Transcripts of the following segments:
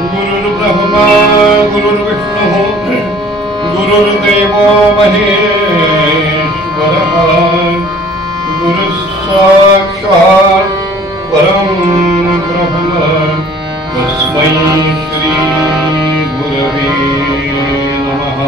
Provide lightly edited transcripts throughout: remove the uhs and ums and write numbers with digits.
गुरुर्ब्रह्मा गुरुर्विष्णुः गुरुर्देवो महेश्वरः गुरुस्साक्षात् परं ब्रह्म तस्मै श्री गुरवे नमः।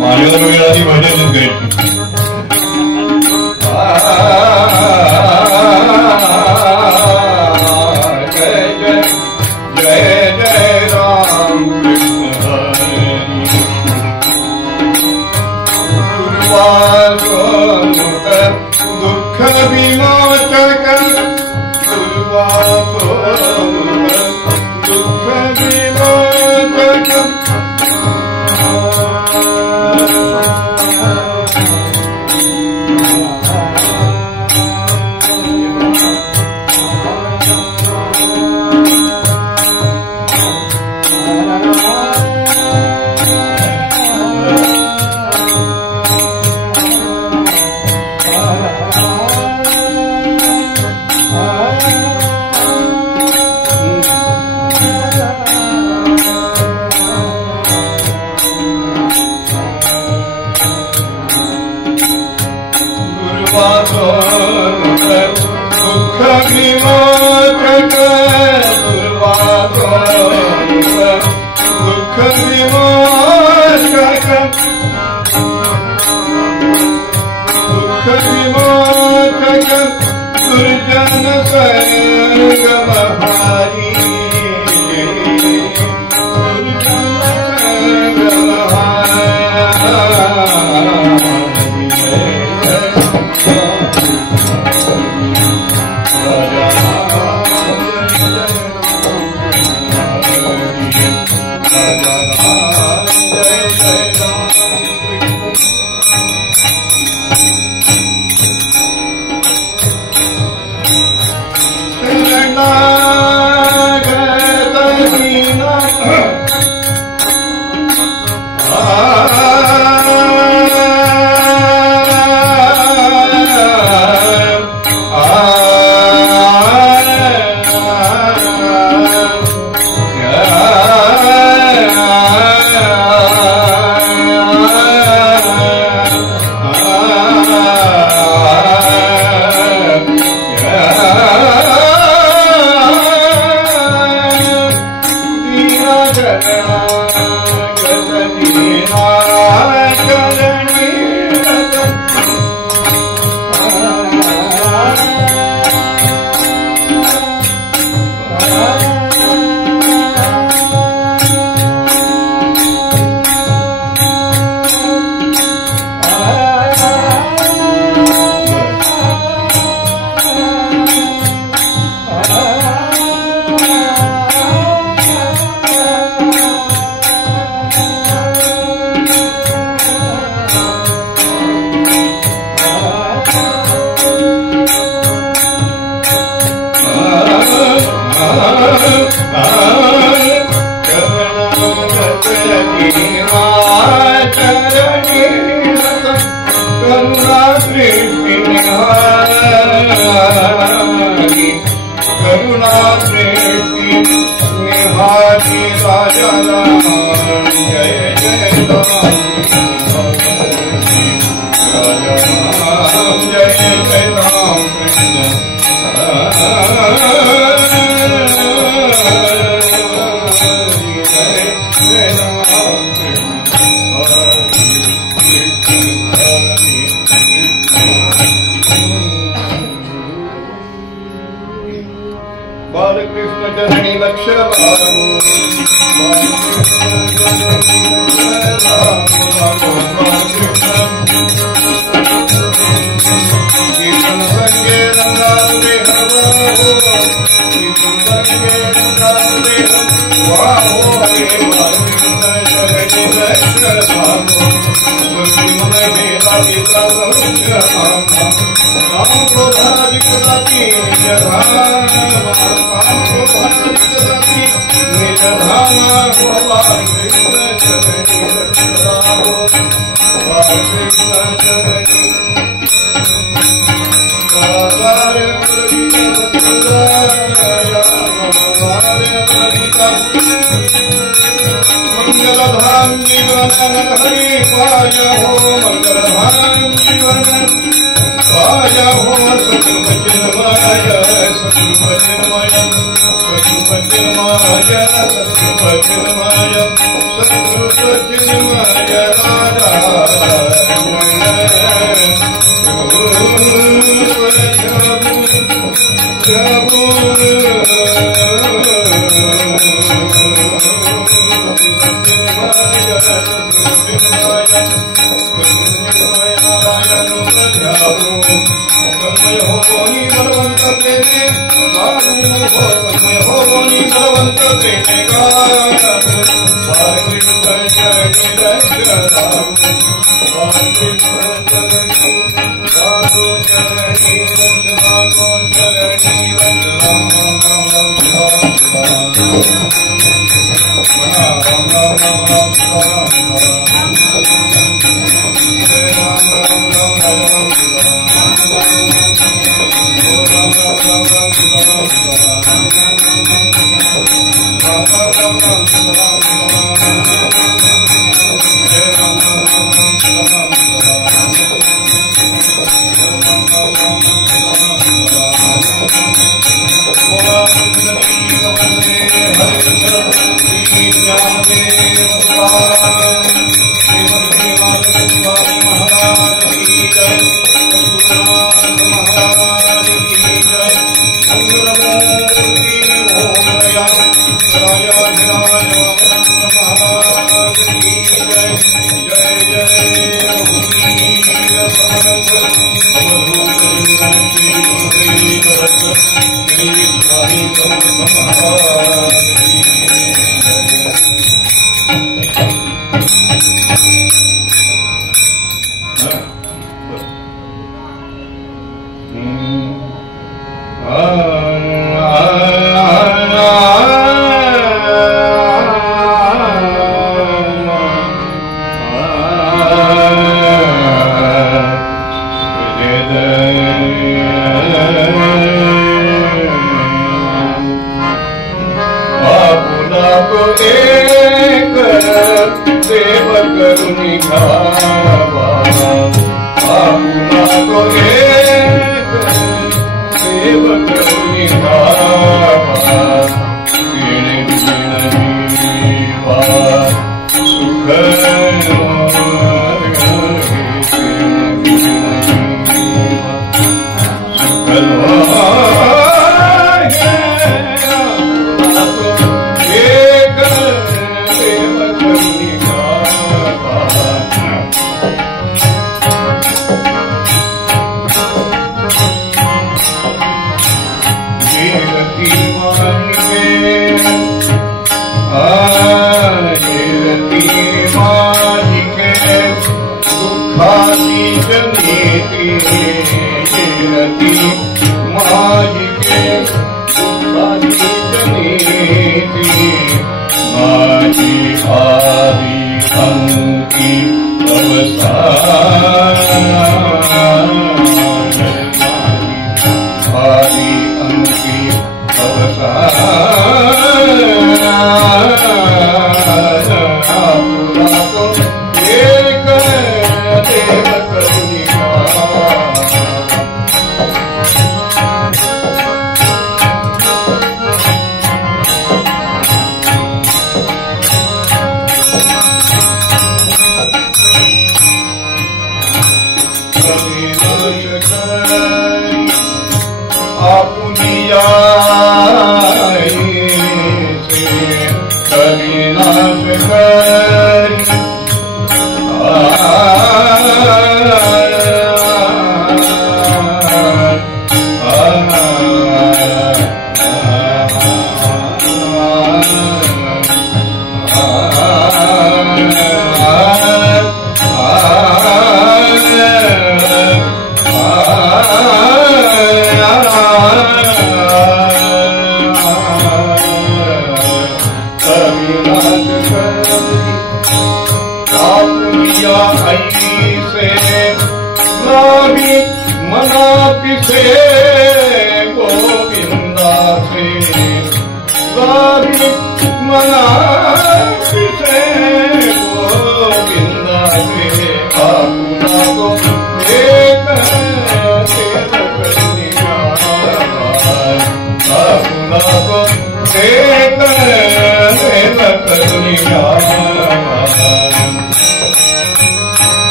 माझ्यावर वेळ आधी भजनच गायची दुःख विमोचक दुःख विमोचक विमोचक दुर्वासोऽनित दुःख विमोचक दुर्जन सर्गमहारी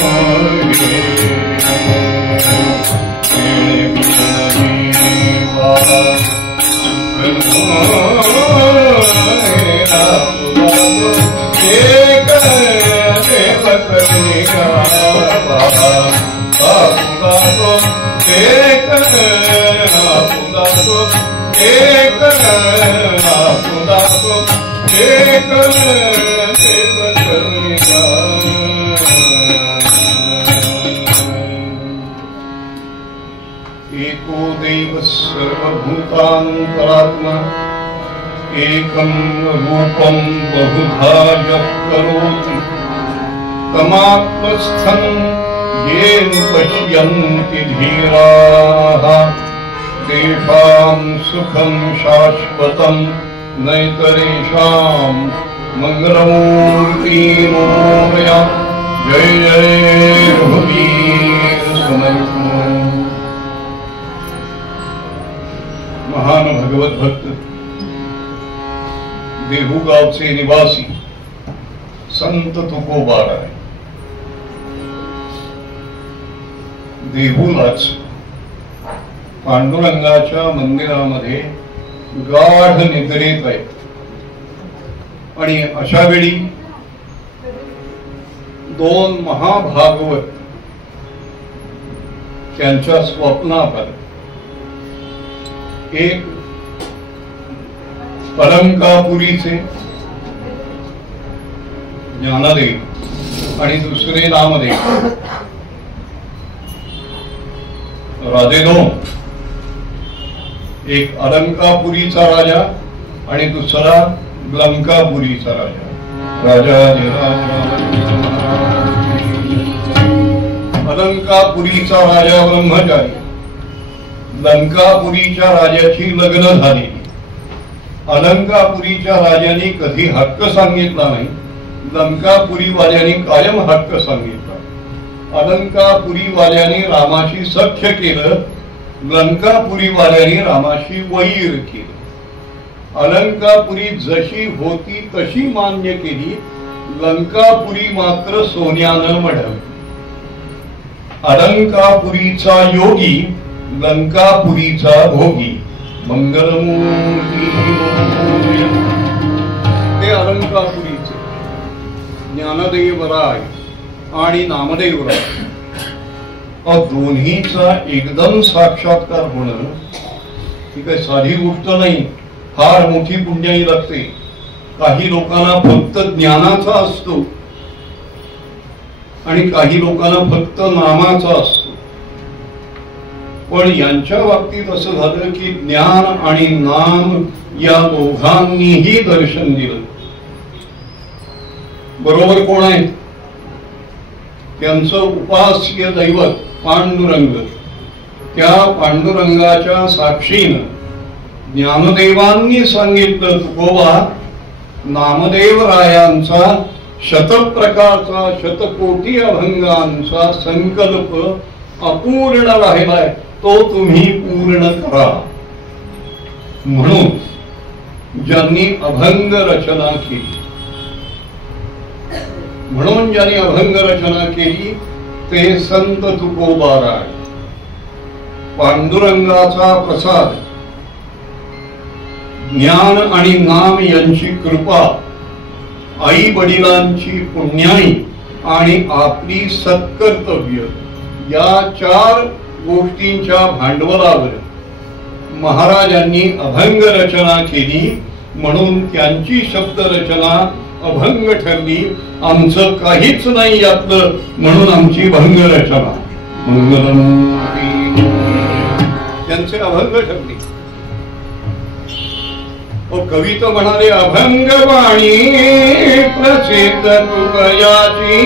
सुख एक देव कलिका आपुला तो एक आपुला तो एक आपुला तो एक देव कलिका एको देव सर्वभूतान्तरात्मा एकं रूपं बहुधा यः करोति तमात्मस्थं येन पश्यन्ति धीराः तेषां सुखं शाश्वतं नैतरेषां मंगलमूर्ति मोरया जय जय रघुवीर समर्थ। महान भगवत भक्त देहू गावचे निवासी संत तुकोबाराय देहूलाच पांडुरंगाच्या मंदिरामध्ये गाढ निद्रेत आहेत आणि अशा वेळी दोन महाभागवत त्यांच्या स्वप्नात आले। एक अलंकापुरीचे ज्ञानदेव आणि दुसरे नामदेव राजे दोन, एक अलंकापुरीचा राजा आणि दुसरा लंकापुरीचा राजा। अलंकापुरीचा राजा ब्रह्मचारी, लंकापुरीच्या राजाची लग्न झाली। अलंकापुरीच्या राजाने कधी हक्क सांगितला नाही, लंकापुरीवाल्याने कायम हक्क सांगितला। अलंकापुरीवाल्याने रामाशी सख्य केलं, लंकापुरीवाल्याने रामाशी वैर केलं। अलंकापुरी जशी होती तशी मान्य केली, लंकापुरी मात्र सोन्यानं मढवली। अलंकापुरीचा योगी, लंकापुरीचा भोगी। मंगलमूर्ती ते अलंकापुरीचे ज्ञानदेवराय आणि नामदेवराय दोन्हीचा एकदम साक्षात्कार होणं ही काही साधी गोष्ट नाही, फार मोठी पुण्याई लागते। काही लोकांना फक्त ज्ञानाचा असतो आणि काही लोकांना फक्त नामाचा असतो, पण यांच्या बाबतीत असं झालं की ज्ञान आणि नाम या दोघांनीही दर्शन दिलं। बरोबर कोण आहे? त्यांचं उपास्य दैवत पांडुरंग। त्या पांडुरंगाच्या साक्षीनं ज्ञानदेवांनी सांगितलं, तुकोबा नामदेवरायांचा शतप्रकारचा शतकोटी अभंगांचा संकल्प अपूर्ण राहिलाय, तो तुम्ही पूर्ण करा। म्हणून ज्यांनी अभंग रचना केली, ते संत तुकोबाराय। पांडुरंगाचा प्रसाद, ज्ञान आणि नाम यांची कृपा, आई वडिलांची पुण्याई आणि आपली सत्कर्तव्य या चार गोष्टींच्या भांडवलावर महाराजांनी अभंग रचना केली, म्हणून त्यांची शब्द रचना अभंग ठरली। आमचं काहीच नाही यातलं, म्हणून आमची भंग रचना मंगलमूर्ती त्यांचे अभंग ठरली। कवी तो म्हणाले, अभंगवाणी प्रसिद्ध तुकयाची।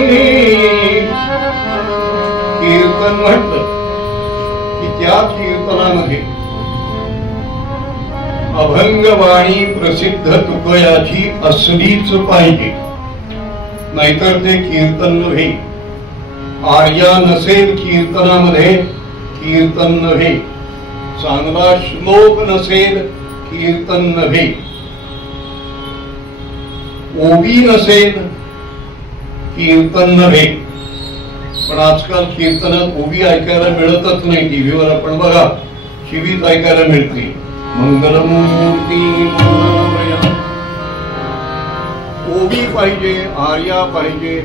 कीर्तन म्हटलं की त्या कीर्तनामध्ये अभंगवाणी प्रसिद्ध तुकयाची असलीच पाहिजे, नाहीतर ते कीर्तन नव्हे। आर्या नसेल कीर्तनामध्ये, कीर्तन नव्हे। चांगला श्लोक नसेल, कीर्तन नव्हे। ओवी नसेल, कीर्तन नव्हे। पण आजकाल कीर्तनात ओवी ऐकायला मिळतच नाही। टीव्हीवर आपण बघा, शिवीच ऐकायला मिळते। मंगलमूर्ती ओवी पाहिजे, आर्या पाहिजे,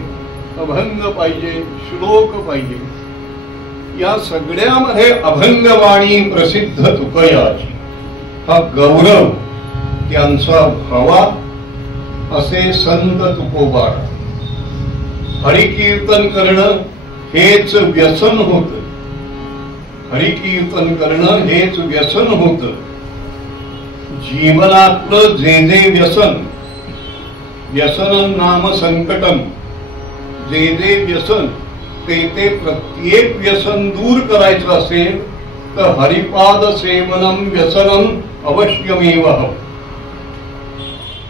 अभंग पाहिजे, श्लोक पाहिजे. या सगळ्यामध्ये अभंगवाणी प्रसिद्ध तुकयाची हा गौरव त्यांचा व्हावा असे संत तुकोबारा. हरिकीर्तन करणं हेच व्यसन होत. हरिकीर्तन करणं हेच व्यसन होत. जीवनातलं जे जे व्यसन, व्यसन नाम संकटम, जे जे व्यसन ते प्रत्येक व्यसन दूर करायचं असेल तर हरिपाद सेवनम व्यसनम अवश्यमेव.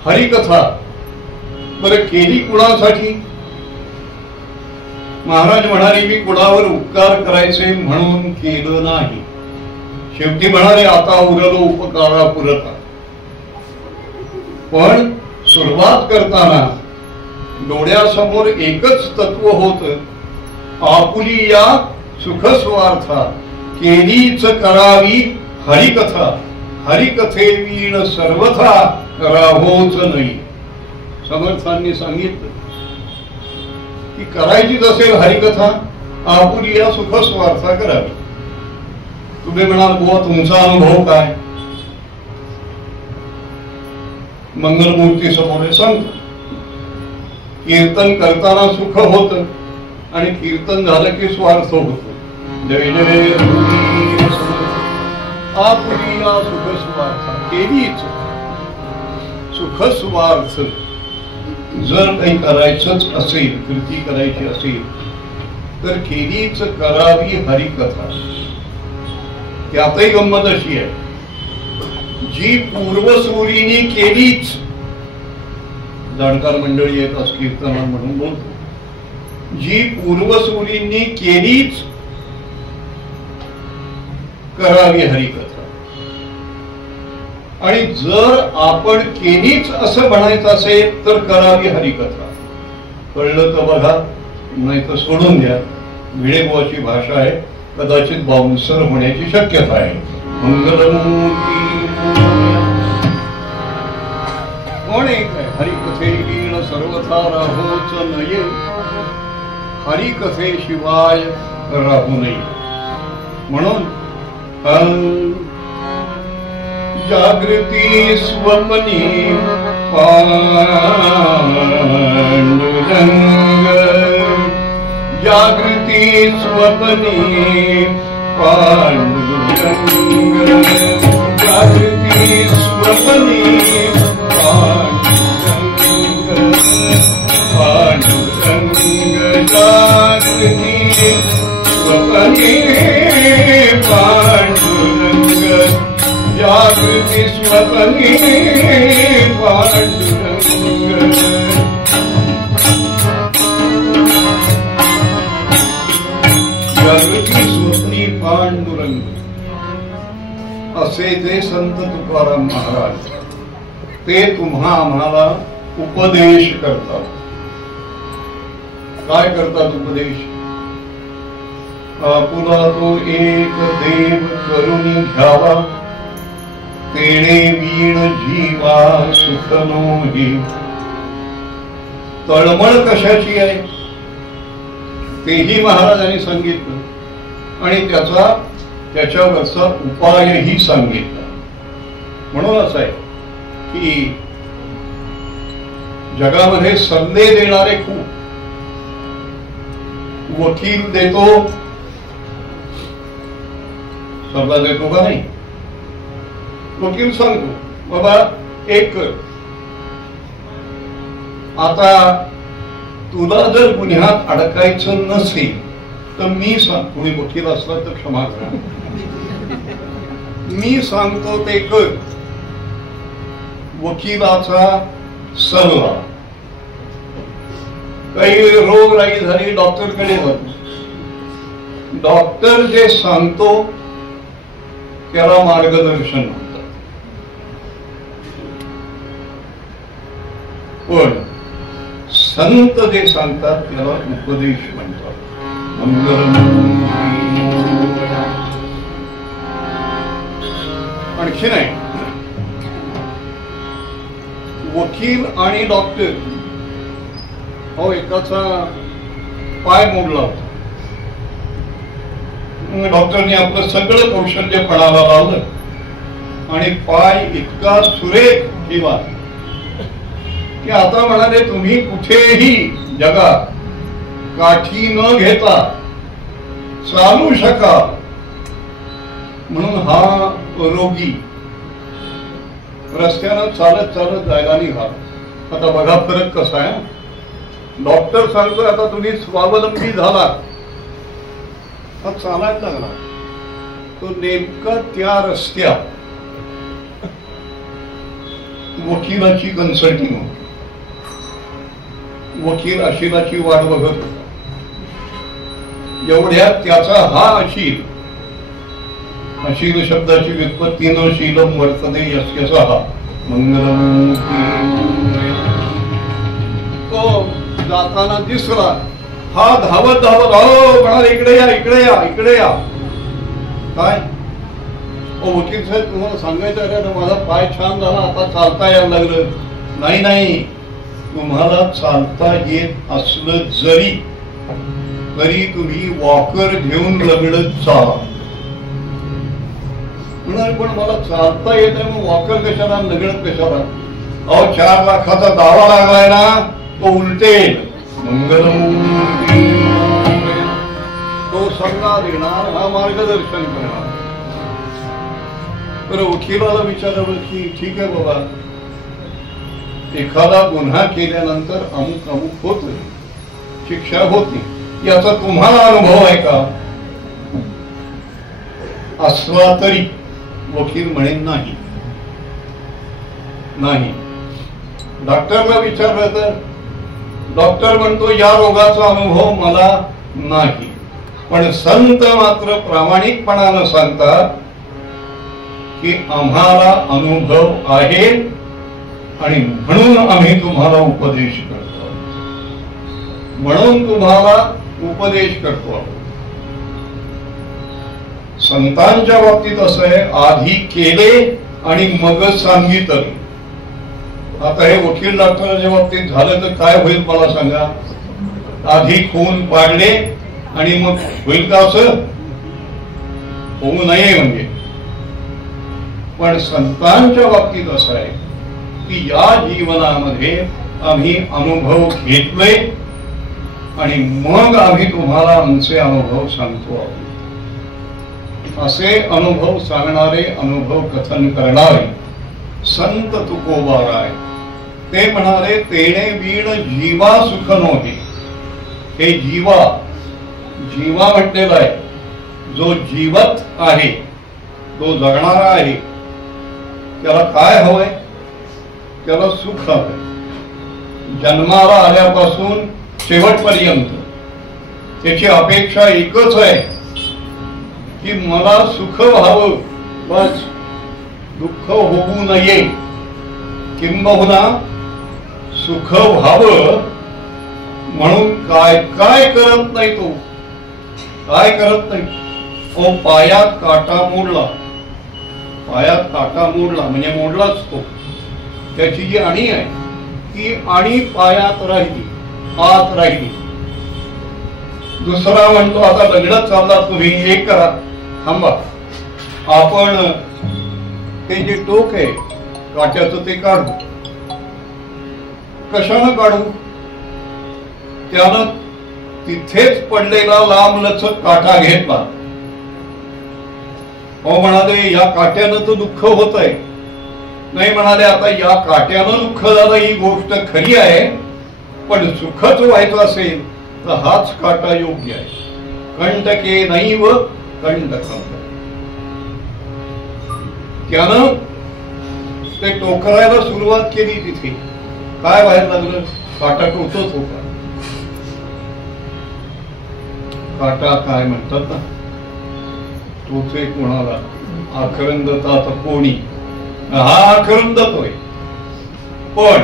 हरिकथा बरं केली कुणासाठी? महाराज म्हणाले मी कुणावर उपकार करायचे म्हणून केलं नाही. शेवटी म्हणाले आता उरलो उपकारा पुरता. पण सुरुवात करताना डोळ्यासमोर एकच तत्व होत, आपुली या सुखस्वार्था केलीच करावी हरिकथा. हरिकथे वीण सर्वथा करावोच नाही. समर्थांनी सांगितलं की करायचीच असेल हरिकथा आपुली या सुखस्वार्था करावी. तुम्ही म्हणाल बुवा तुमचा अनुभव काय? मंगलमूर्ती समोर सांगतो कीर्तन करताना सुख होत आणि कीर्तन झालं की स्वार्थ होतो. जय जय आपुलिया सुखस्वार्थ केलीच. सुखस्वार्थ जर काही करायचंच असेल, कृती करायची असेल तर केलीच करावी हरिकथा. त्यातही गंमत अशी आहे, जी पूर्वसूरीनी केलीच. जाणकार मंडळी येत अस कीर्तन म्हणून बोलतो, जी पूर्वसूरींनी केलीच करावी हरिकथा. आणि जर आपण केलीच असं म्हणायचं असेल तर करावी हरिकथा. कळलं तर बघा, नाही तर सोडून द्या. भिडेबुवाची भाषा आहे, कदाचित बाउन्सर होण्याची शक्यता आहे. मंगलमूर्ती कोण एक आहे? हरिकथे वीण सर्वथा राहोच नये. हरिकथे शिवाय राहू नये. म्हणून जागृती स्वप्नी पांडुरंग, जागृती स्वप्नी पांडुरंग, जागृती स्वप्नी पांडुरंग, पांडुरंग जागृती स्वप्नी पांडुरंग, जागृती स्वप्नी पांडुरंग. जागृती स्वप्नी पांडुरंग असे ते संत तुकाराम महाराज ते तुम्हा आम्हाला उपदेश करतात. काय करतात उपदेश? आपुला तो एक देव करुणी घ्यावा, तेणे वीण जीवा सुख नोही. तळमळ कशाची आहे तेही महाराजांनी सांगितलं आणि त्याच्यावरचा उपायही सांगितला. म्हणून असं आहे की जगामध्ये सल्ले देणारे खूप. वकील देतो, सल्ला देतो का नाही? वकील सांगतो बाबा एक कर, आता तुला जर गुन्ह्यात अडकायचं नसेल तर मी सांग. कोणी वकील असला तर क्षमा करा, मी सांगतो ते कर. वकिलाचा सल्ला. काही रोगराई झाली डॉक्टरकडे जातो, डॉक्टर जे सांगतो त्याला मार्गदर्शन म्हणतात. पण संत जे सांगतात त्याला उपदेश म्हणतात. आणखी नाही, वकील आणि डॉक्टर हो एकाचा पाय मोडला होता. डॉक्टरने आपलं सगळं कौशल्य पणाला लावलं आणि पाय इतका सुरेख केला की आता म्हणाले तुम्ही कुठेही जगात काठी न घेता चालू शकाल. म्हणून हा रोगी रस्त्यानं चालत चालत जायला निघाला. आता बघा फरक कसा आहे. डॉक्टर सांगतोय आता तुम्ही स्वावलंबी झाला, चालायला लागला. तो नेमका त्या रस्त्यात वकिलाची कन्सल्टिंग होती. वकील अशिलाची वाट बघत होता. एवढ्यात त्याचा हा अशील, अशील शब्दाची व्युत्पत्ती न शीलम वर्तते यस्यसः मंगलम, तो जाताना दिसला. हा धावत धावत हो म्हणाले इकडे या इकडे या इकडे या. काय वकील साहेब तुम्हाला सांगायचं आहे माझा पाय छान झाला आता चालता यायला लागलं. नाही नाही, तुम्हाला चालता येत असलं जरी तरी तुम्ही वॉकर घेऊन लगडत चाला. म्हणाल पण मला चालता येत आहे मग वॉकर कशाला लगडत कशाला. अहो 4 लाखाचा दावा लागलाय ना तो उलटेल. मंगलमूर्ती तो सल्ला देणार, हा मार्गदर्शन करणार. तर वकिलाला विचारावं की ठीक आहे बाबा, एखादा गुन्हा केल्यानंतर अमुक अमुक होत, शिक्षा होती, याचा तुम्हाला अनुभव आहे का? असला तरी वकील म्हणेन नाही. नाही. डॉक्टरला विचारलं तर डॉक्टर म्हणतो या रोगाचा अनुभव मला नाही. पण संत मात्र प्रामाणिकपणानं सांगतात की आम्हाला अनुभव आहे आणि म्हणून आम्ही तुम्हाला उपदेश करतो. म्हणून तुम्हाला उपदेश करतो. संतांच्या बाबतीत असं आहे, आधी केले आणि मगच सांगितलं. आता हे वकील डॉक्टरांच्या बाबतीत झालं तर काय होईल मला सांगा. आधी खून पाडले आणि मग होईल का? असं होऊ नये म्हणजे. पण संतांच्या बाबतीत असं आहे की या जीवनामध्ये आम्ही अनुभव घेतले आणि मग आम्ही तुम्हाला आमचे अनुभव सांगतो आहोत. असे अनुभव सांगणारे, अनुभव कथन करणारे संत तुकोबाराय ते म्हणाले तेणे वीण जीवा सुख नव्हे. हे जीवा, जीवा म्हटलेला आहे जो जीवत आहे, तो जगणारा आहे. त्याला काय हवंय? त्याला सुख हवंय. जन्माला आल्यापासून शेवटपर्यंत त्याची अपेक्षा एकच आहे की मला सुख व्हावं, बस. दुःख होऊ नये. किंबहुना सुख व्हावं म्हणून काय काय करत नाही तो. काय करत नाही. ओ पायात काटा मोडला, पायात काटा मोडला म्हणजे मोडलाच तो. त्याची जी अणी आहे ती अणी पायात राहिली, आत राहिली. दुसरा म्हणतो आता लग्नात चालला तुम्ही, एक करा, थांबा, आपण ते जे टोक आहे काट्याचं ते काढू. कशानं काढू? त्यानं तिथेच पडलेला लांब लचक काटा घेतला. हो म्हणाले या काट्यानं तर दुःख होत आहे. नाही म्हणाले आता या काट्यानं दुःख झालं ही गोष्ट खरी आहे, पण सुखच व्हायचं असेल तर हाच काटा योग्य आहे. कंटके नैव कंटकं. त्यानं ते टोकरायला सुरुवात केली. तिथे काय बाहेर लागलं? काटा टोचत होता. काटा काय म्हणतात ना, टोचे कोणाला, आखरंदतात कोणी. हा आखरंदतोय, पण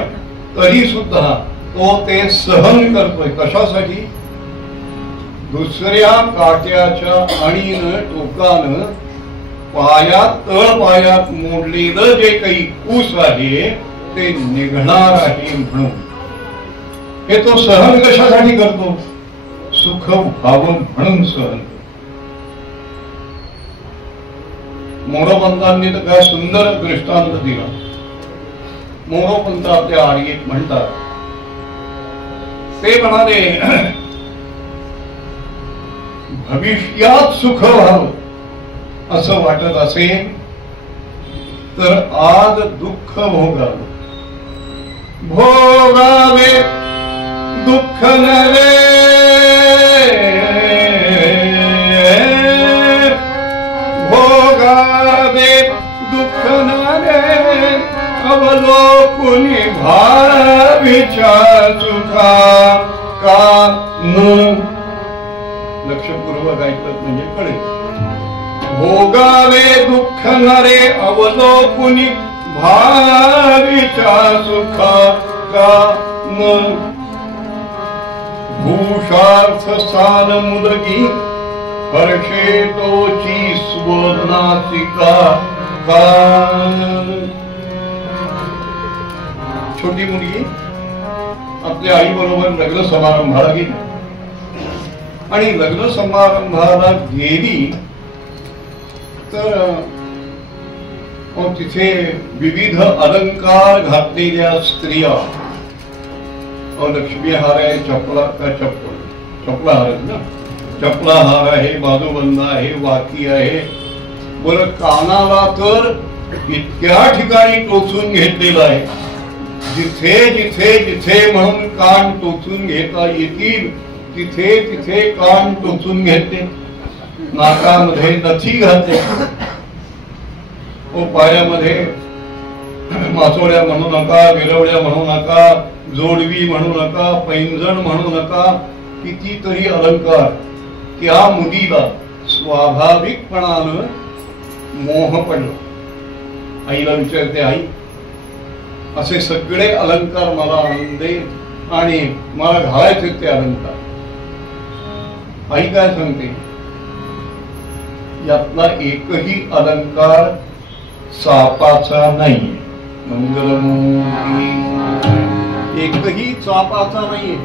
तरी सुद्धा तो ते सहन करतोय. कशासाठी? दुसऱ्या काट्याच्या अणीनं, टोकानं पायात, तळ पायात मोडलेलं जे काही कूस आहे ते निघणार आहे म्हणून. हे तो सहन कशासाठी करतो? सुख व्हावं म्हणून सहन करतो. मोरोपंतांनी तर काय सुंदर दृष्टांत दिला. मोरोपंत आपल्या आर्येत म्हणतात, ते म्हणाले भविष्यात सुख व्हावं असं वाटत असेल तर आज दुःख भोगावं. भोगावे दुःख नरे भोगावे दुःख नरे अवलोकुनी भावीच्या सुखा का न. लक्षपूर्वक ऐकत म्हणजे कळेल. भोगावे दुःख नरे अवलोकुनी भावीच्या सुखा का न. भूषार्थ साल मुलगी हर्षे तोची स्वनासिका का. छोटी मुलगी आपल्या आई बरोबर लग्न समारंभाला गेली आणि लग्न समारंभाला गेली तर तिथे विविध अलंकार घातलेल्या स्त्रिया, लक्ष्मी हार आहे, चपला हार ना, चपला हार आहे, बाजूबंद आहे, वाकी आहे. बरं कानाला तर इतक्या ठिकाणी टोचून घेतलेला आहे, जिथे जिथे जिथे म्हणून कान टोचून घेता येतील तिथे तिथे कान टोचून घेतले. नाकामध्ये नथी घातले, पायामध्ये मासोळ्या म्हणू नका, विरवळ्या म्हणू नका, जोडवी म्हणू नका, पैंजण म्हणू नका, कितीतरी अलंकार. त्या मुलीला स्वाभाविकपणानं मोह पडला. आईला विचारते, आई असे सगळे अलंकार मला आणून दे आणि मला घालायचे ते अलंकार. आई काय सांगते, यातला एकही अलंकार चापाचा नाही. मंगलमूर्ती एकही चापाचा नाहीये.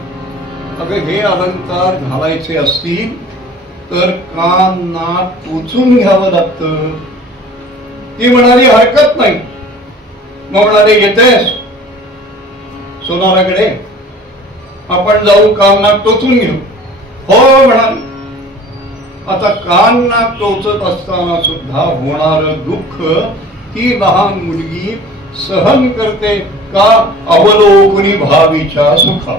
अगं हे अलंकार घालायचे असतील तर कान नाक टोचून घ्यावं लागतं. ती म्हणाली हरकत नाही. मग म्हणाले येतेस सोनाराकडे, आपण जाऊ कान नाक टोचून घेऊ. हो म्हणाली. आता कान नाक टोचत असताना सुद्धा होणार दुःख ही लहान मुलगी सहन करते का? अवलोकनी भावीच्या सुखा.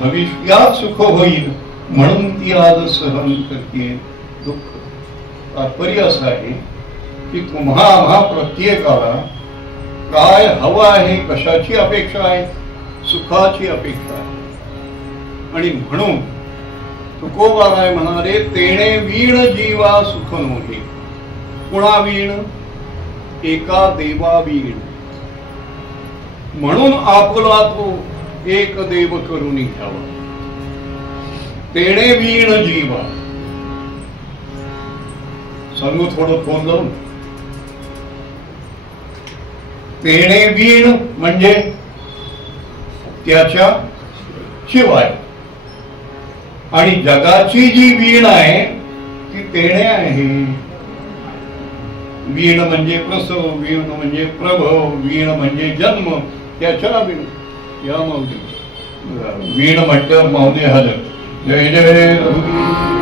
भविष्यात सुख होईल म्हणून ती आज सहन करते दुःख. तात्पर्य असं आहे की तुम्हा प्रत्येकाला काय हवं आहे, कशाची अपेक्षा आहे? सुखाची अपेक्षा आहे. आणि म्हणून तुकोबाराय म्हणाले, तेणे वीण जीवा सुख नोहे. कुणा वीण? एका देवा वीण. म्हणून आपुला तो एक देव करून घ्यावा. तेणे वीण जीवा. सांगू थोडं फोन लावून. तेणे वीण म्हणजे त्याच्या शिवाय. आणि जगाची जी वीण आहे ती तेणे आहे. वीण म्हणजे प्रसव, वीण म्हणजे प्रभव, वीण म्हणजे जन्म. त्याच्या वीण या माऊली वीण म्हटल्यावर माऊली हजर. जय जय रघुवीर.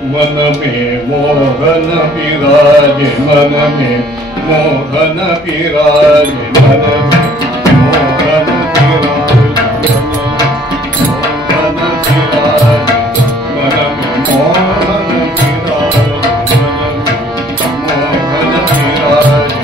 मन में मोहन विराजे, मन में मोहन विराजे, मन में मोहन विराजे, मोहन विराजे, मन में मोहन विराजे, मन में मोहन विराजे।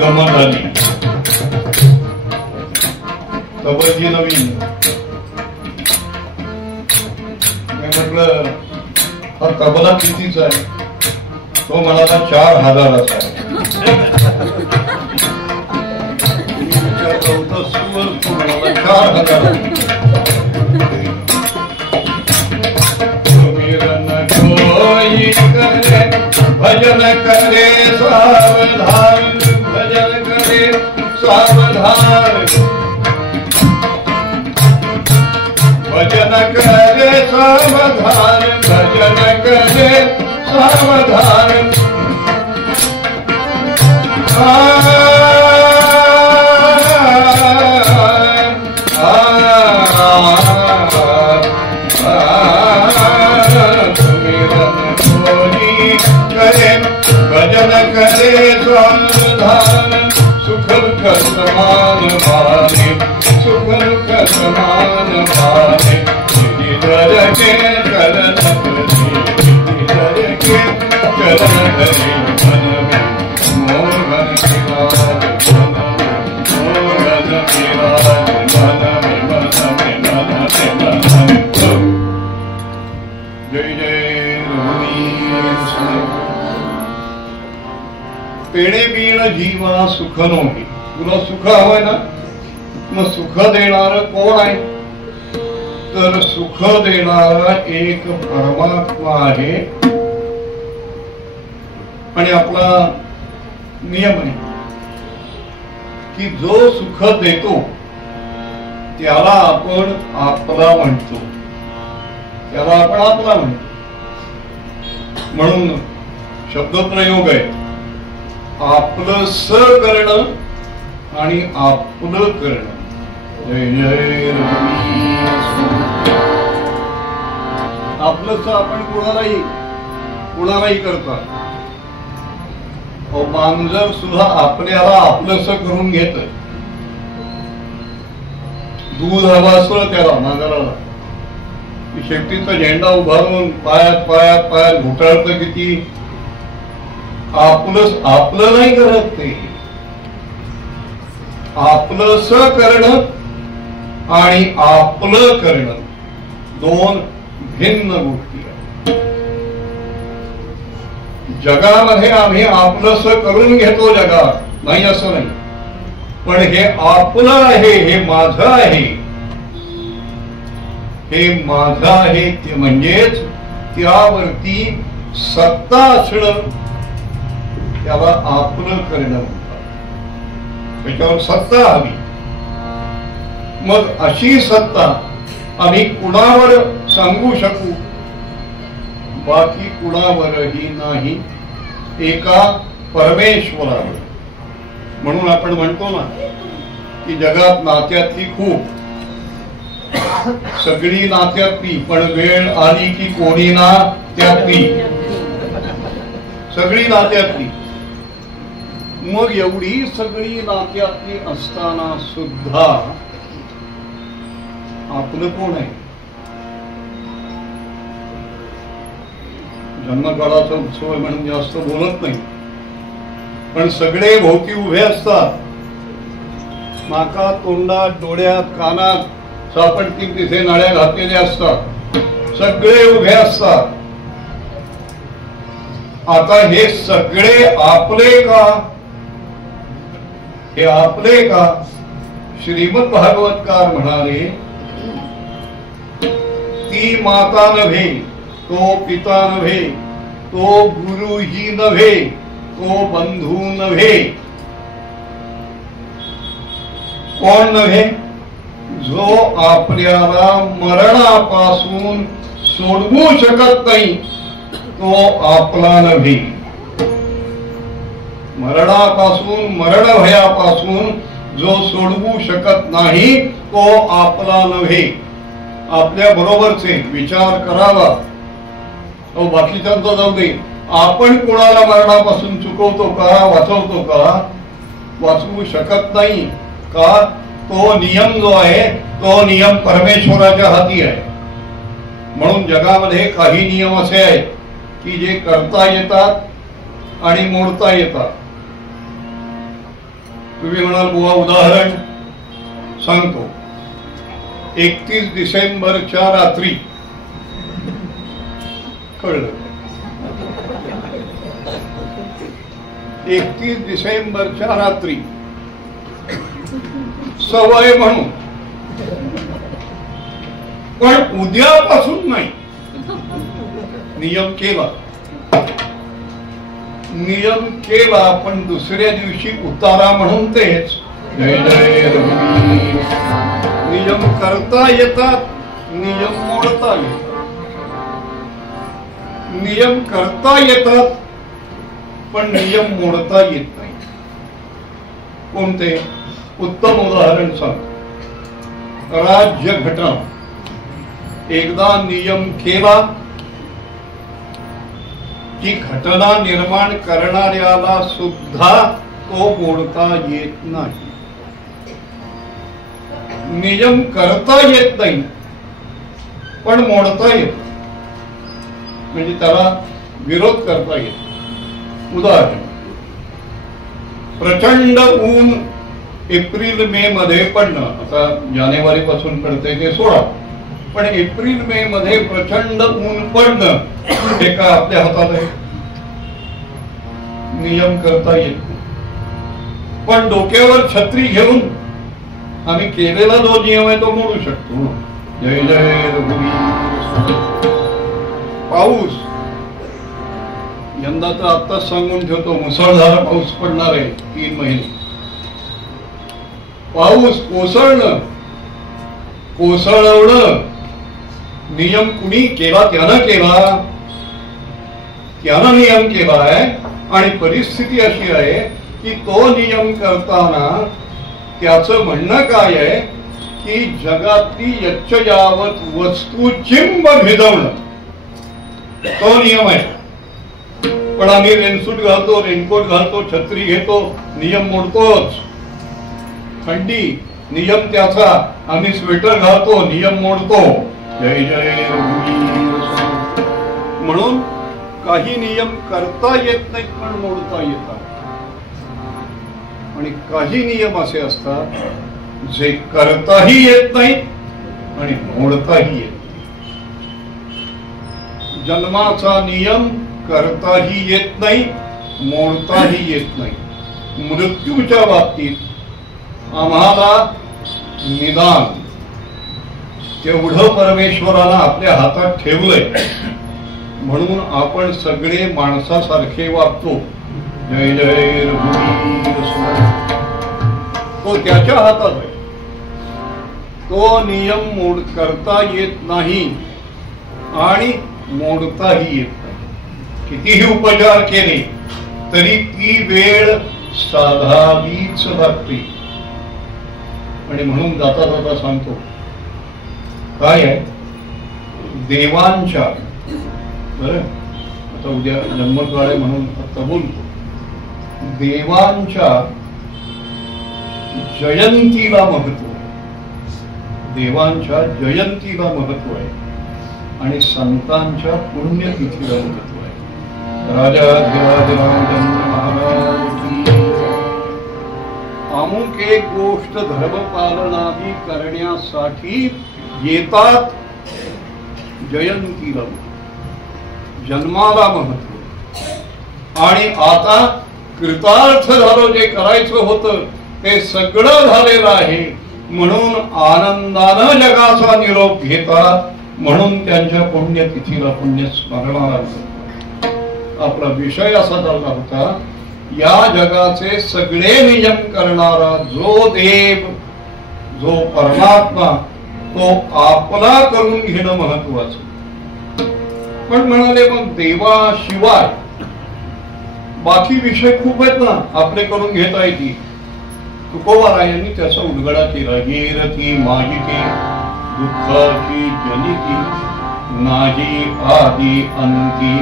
गमत झाली तबलजी नवीन मी म्हटलं हा तबला कितीचा आहे? तो म्हणाला 4000चा आहे. सुवर तो म्हणाला 4000. सुमिरन कोई करे भजन करे सावधान, भजन करे सावधान, भजन करे सावधान, भजन करे सावधान। भजन करे सावधान, सुख दुख समान भाने, सुख दुख समान भाने। धर के चरण धर के चरण धरे मन में मोहन विराज, मोहन विराज, मन में मन में मन में मन में। जय जय रघुवीर। पेणे बीण जीवा सुख नोही. तुला सुख हवंय ना, मग सुख देणार कोण आहे? तर सुख देणारा एक परमात्मा आहे. आणि आपला नियम आहे की जो सुख देतो त्याला आपण आपला म्हणतो, त्याला आपण आपला म्हणतो. म्हणून शब्दप्रयोग आहे आपलं स करणं आणि आपलं करणं. जय जय आपलंच आपण कुणालाही करतात. मांजर सुद्धा आपल्याला आपलंस करून घेत. दूध हवं असलं त्याला मांजराला शेपटीचा झेंडा उभारून पायात पायात पायात घुटाळत किती. आपलं नाही करत ते. आपलंस करणं आणि आपलं करणं दोन भिन्न गोष्टी आहेत. जगामध्ये आम्ही आपलंस करून घेतो जगात, नाही असं नाही. पण हे आपलं आहे, हे माझं आहे, हे माझं आहे ते म्हणजेच त्यावरती सत्ता असणं त्याला आपलं करणं म्हणतात. त्याच्यावर सत्ता हवी. मग अशी सत्ता आम्ही कुणावर सांगू शकू बाकी कुणावरही नाही, एका परमेश्वरावर. म्हणून आपण म्हणतो ना की जगात नात्यातली खूप, सगळी नात्यातली, पण वेळ आली की कोणी ना त्यातली, सगळी नात्यातली. मग एवढी सगळी नात्यातली असताना सुद्धा आपलं कोण आहे? जन्मकाळाचा उत्सव म्हणून जास्त बोलत नाही, पण सगळे भोवती उभे असतात. नाकात, तोंडात, डोळ्यात, कानात सापडतील तिथे नळ्या घातलेल्या असतात, सगळे उभे असतात. आता हे सगळे आपले का? हे आपले का? श्रीमद भागवतकार म्हणाले, ती माता नव्हे, तो पिता नव्हे, तो गुरुही नव्हे, तो बंधू नव्हे. कोण नव्हे? जो आपल्याला मरणापासून सोडवू शकत नाही, तो आपला नव्हे. मरणापासून, मरण भयापासून जो सोडवू शकत नाही, तो आपला नव्हे. आपल्या बरोबरचे विचार करावा. बाकीच्यांचा जाऊ दे, आपण कोणाला मरणापासून चुकवतो का? वाचवतो का? वाचवू शकत नाही का? तो नियम जो आहे, तो नियम परमेश्वराच्या हाती आहे. म्हणून जगामध्ये काही नियम असे आहेत की जे करता येतात आणि मोडता येतात. तुम्ही म्हणाल बुवा उदाहरण सांगतो. 31 डिसेंबरच्या रात्री कळलं, 31 डिसेंबरच्या रात्री सवय म्हणून, पण उद्यापासून नाही. नियम केला, नियम केला, पण दुसऱ्या दिवशी उतारा म्हणून तेच. जय जय रघुवीर. नियम करता येतात, नियम मोडता येतात. नियम करता येतात, पण नियम मोडता येत नाही. कोणते? उत्तम उदाहरण सांग. राज्य घटना. एकदा नियम केला की घटना निर्माण करणाऱ्याला सुद्धा तो मोडता येत नाही. नियम करता येत नाही, पण मोडता येत, म्हणजे त्याला विरोध करता येत. उदाहरण, प्रचंड ऊन एप्रिल मे मध्ये पडणं. आता जानेवारी पासून पडते ते सोडा, पण एप्रिल मे मध्ये प्रचंड ऊन पडणं हे काय आपल्या हातात आहे? नियम करता येत नाही. पण डोक्यावर छत्री घेऊन आम्ही केलेला जो नियम आहे तो मोडू शकतो. जय जय रघुवीर. पाऊस यंदा तर आत्ताच सांगून ठेवतो, मुसळधार पाऊस पडणार आहे 3 महिने. पाऊस कोसळणं, कोसळवणं, नियम कुणी केला? त्यानं केला, त्यानं नियम केला आहे. आणि परिस्थिती अशी आहे की तो नियम करताना त्याचं म्हणणं काय आहे की जगातली यच्चयावत वस्तू चिंब भिजवणं, तो नियम आहे. पण आम्ही रेनसूट घालतो, रेनकोट घालतो, छत्री घेतो, नियम मोडतोच. थंडी, नियम त्याचा, आम्ही स्वेटर घालतो, नियम मोडतो. जय जय रघुवीर. म्हणून काही नियम करता येत नाहीत, पण मोडता येतात. आणि काही नियम असे असतात जे करताही येत नाहीत आणि मोडताही येत नाही. जन्माचा नियम करताही येत नाही, मोडताही येत नाही. मृत्यूच्या बाबतीत आम्हाला निदान तेवढं परमेश्वराला आपल्या हातात ठेवलंय, म्हणून आपण सगळे माणसासारखे वागतो. जय जय रघुवीर. तो त्याच्या हातात आहे. तो नियम मोड करता येत नाही आणि मोडताही येत नाही. कितीही उपचार केले तरी ती वेळ साधावीच लागते. आणि म्हणून जाता जाता सांगतो काय आहे, देवांच्या बरं आता उद्या जन्मकाळ आहे म्हणून आता बोलतो, देवांच्या जयंतीला महत्व आहे. देवांच्या जयंतीला महत्व आहे आणि संतांच्या पुण्यतिथीला महत्व आहे. राजाधिराज महाराज की अमुक एक गोष्ट धर्मपालनादी करण्यासाठी येतात. जयंतीला जन्माला महत्व. आणि आता कृतार्थ झालं, जे करायचं होतं ते सगळं झालेलं आहे म्हणून आनंदानं जगाचा निरोप घेतात. म्हणून त्यांच्या पुण्यतिथीला पुण्यस्मरणाला आपला विषय असा झाला होता, या जगाचे सगळे नियम करणारा जो देव, जो परमात्मा, तो आपला करून घेणं महत्वाचं. पण म्हणाले मग देवाशिवाय बाकी विषय खूप आहेत ना आपले करून घेता येतील. तुकोबारायांनी त्याचा उलगडा केला. येरती माजिके दुःखाची जनिती, नाही आदी अंती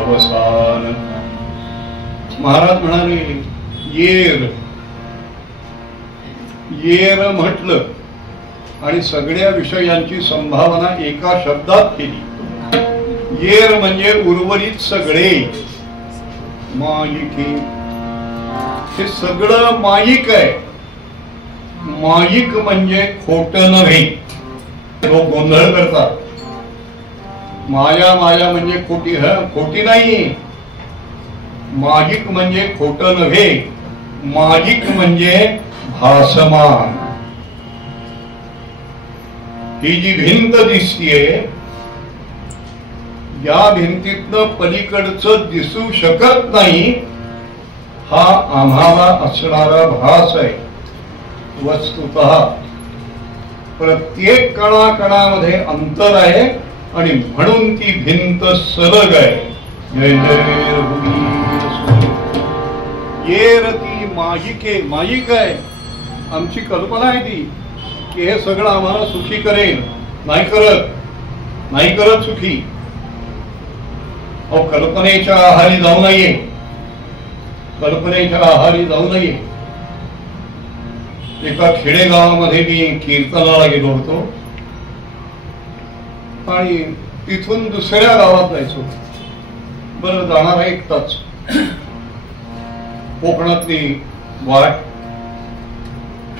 अवसान. महाराज म्हणाले येर, येर म्हटलं आणि सगळ्या विषयांची संभावना एका शब्दात केली. येर म्हणजे उर्वरित सगळे. मायिके, हे सगळं मायिक आहे. मायिक म्हणजे खोट नव्हे. लोक गोंधळ करतात. माया माया म्हणजे खोटी, खोटी नाही. मायिक म्हणजे खोट नव्हे. मायिक म्हणजे भासमान. ही जी भिंत दिसतीये, या भिंतीतनं पलीकडचं दिसू शकत नाही, हा आम्हाला असणारा भास आहे. वस्तुतः प्रत्येक कणाकणामध्ये अंतर आहे आणि म्हणून ती भिंत सलग आहे. जय जय रघुवीर. येर ती मायिके, मायिक आहे. आमची कल्पना आहे ती की हे सगळं आम्हाला सुखी करेल. नाही करत, नाही करत सुखी. अहो कल्पनेच्या आहारी जाऊ नये, कल्पनेच्या आहारी जाऊ नये. एका खेडेगावामध्ये मी कीर्तनाला गेलो होतो आणि तिथून दुसऱ्या गावात जायचो. बरं जाणारा एकटाच. कोकणातली वाट,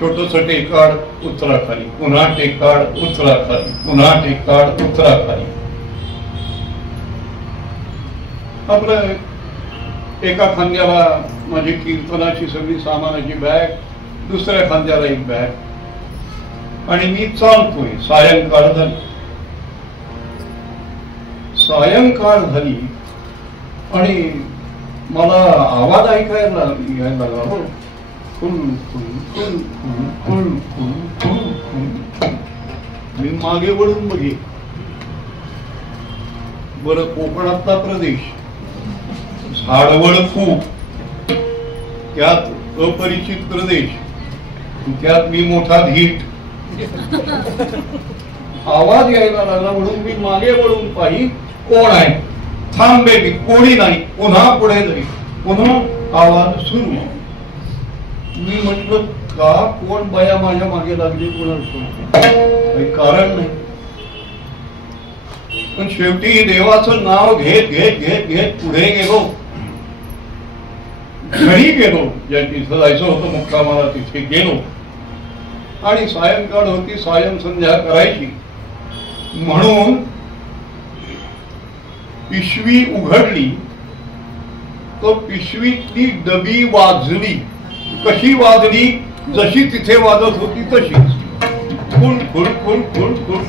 छोटस टेकाड उतराखाली, पुन्हा टेकाड उतराखाली, पुन्हा टेकाड उतराखाली. आपलं एका खांद्याला माझी कीर्तनाची सगळी सामानाची बॅग, दुसऱ्या खांद्याला एक बॅग आणि मी चालतोय. सायंकाळ झाली. सायंकाळ झाली आणि मला आवाज ऐकायला यायला लागला. मी मागे वळून बघे. बरं कोकणातला प्रदेश, झाडवळ खूप, त्यात अपरिचित प्रदेश, त्यात मी मोठा धीट. आवाज यायला लागला म्हणून मी मागे वळून पाही, कोण आहे? थांबे की कोणी नाही. पुन्हा पुढे जाईल. पुन्हा आवाज सुरू. मी म्हटलं का कोण बाया माझ्या मागे लागली? काही कारण नाही. पण शेवटी देवाचं नाव घेत घेत घेत घेत पुढे गेलो. घरी गेलो. ज्या तिथं जायचं होतं मुक्कामाला तिथे गेलो आणि सायंकाळ होती. सायं संध्या करायची म्हणून पिशवी उघडली. तो पिशवीतली डबी वाजली. कशी वाजली? जशी तिथे वाजत होती तशीच. खुल खुल खुल खुल खुल.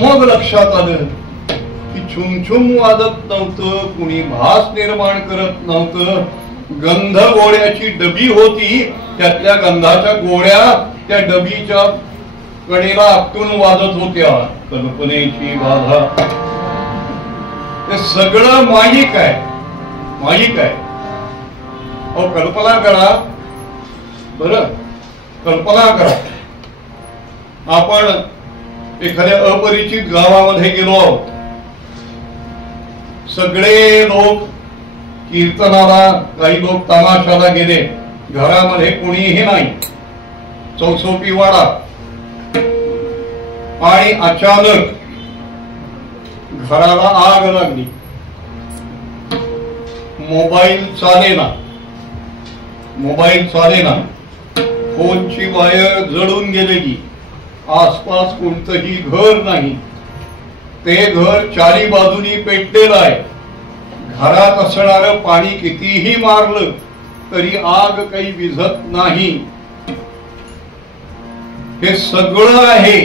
मग लक्षात आलं की छुमछुम वाजत नव्हतं, कुणी भास निर्माण करत नव्हतं. गंध गोळ्याची डबी होती. त्यातल्या गंधाच्या गोळ्या त्या डबीच्या कडेला आपटून वाजत होत्या. कल्पनेची बाधा. हे सगळं माईक आहे, माईक आहे. अहो कल्पना करा बरं, कल्पना करा आपण एखाद्या अपरिचित गावामध्ये गेलो आहोत. सगळे लोक कीर्तनाला, काही लोक तमाशाला गेले, घरामध्ये कोणीही नाही, चौसोपी वाडा. आणि अचानक घराला आग लागली, मोबाईल चालेना, मोबाईल चालेना, फोनची वायर जळून गेलेली, आसपास कोणतंही घर नाही, ते घर चारी बाजूनी पेटलेलं आहे. घरात असणारं पाणी कितीही मारलं तरी आग काही विझत नाही. हे सगळं आहे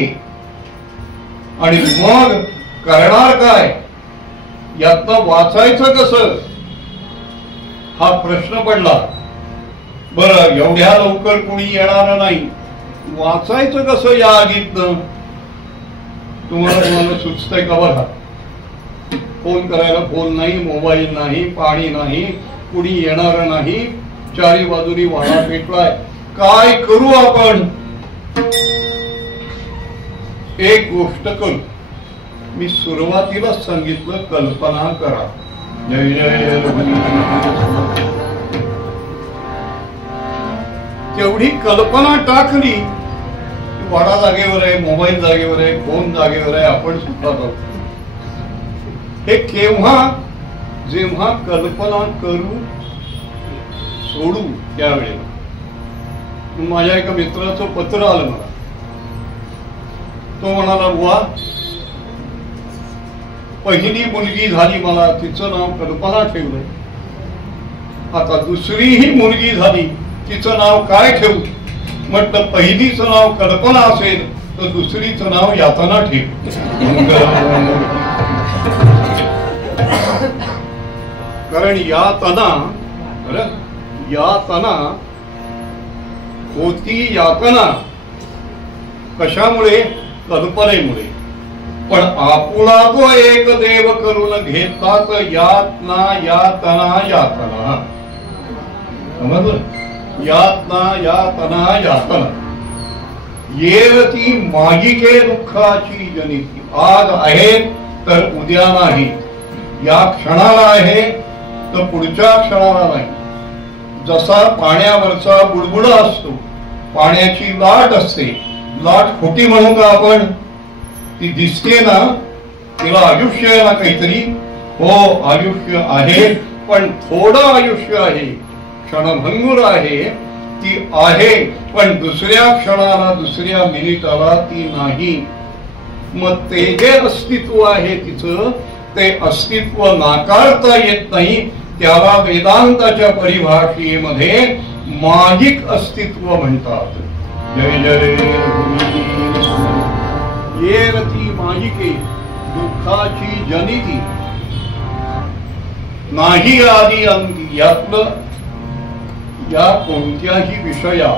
आणि मग करणार काय, यातनं वाचायचं कसं हा प्रश्न पडला. बरं, एवढ्या लवकर कोणी येणार नाही, वाचायचं कसं या आगीतनं? तुम्हाला सुचतंय का? बघा, फोन करायला फोन नाही, मोबाईल नाही, पाणी नाही, कुणी येणार नाही, चारी बाजूनी वाडा पेटलाय. काय करू आपण? एक गोष्ट करू. मी सुरुवातीलाच सांगितलं, कल्पना करा. जय जय. तेवढी कल्पना टाकली, वाडा जागेवर आहे, मोबाईल जागेवर आहे, फोन जागेवर आहे, आपण सुद्धा जाऊ. हे केव्हा? जेव्हा कल्पना करू सोडू त्यावेळेला. माझ्या एका मित्राचं पत्र आलं मला. तो म्हणाला, बुवा पहिली मुलगी झाली मला, तिचं नाव कल्पना ठेवलंय. आता दुसरीही मुलगी झाली, तिचं नाव काय ठेवू? म्हटलं पहिलीचं नाव कल्पना असेल तर दुसरीचं नाव यातना ठेव. कारण यातना, यातना होती यातना कशामुळे? कल्पनेमुळे. पण आपुला तो एक देव करून घेतात यातना यातना यातना. समजलं? यातना यातना यातना. येरती मागिके दुःखाची जनिती. आज आहे तर उद्या नाही, या क्षणाला आहे तर पुढच्या क्षणाला नाही. जसा पाण्यावरचा बुडबुडा असतो, पाण्याची लाट असते, लाट खोटी म्हणू का आपण? ती दिसते ना, तिला आयुष्य आहे ना काहीतरी. हो, आयुष्य आहे, पण थोडं आयुष्य आहे, क्षणभंगुर आहे. ती आहे, पण दुसऱ्या क्षणाला, दुसऱ्या मिनिटाला ती नाही. मग ते जे अस्तित्व आहे तिचं, ते अस्तित्व नाकारता येत नाही. त्याला वेदांताच्या परिभाषेमध्ये मागिक अस्तित्व म्हणतात. जय जय. येरती मागिके दुःखाची जनिती. नाही आदी अंती. यातलं या कोणत्याही विषया,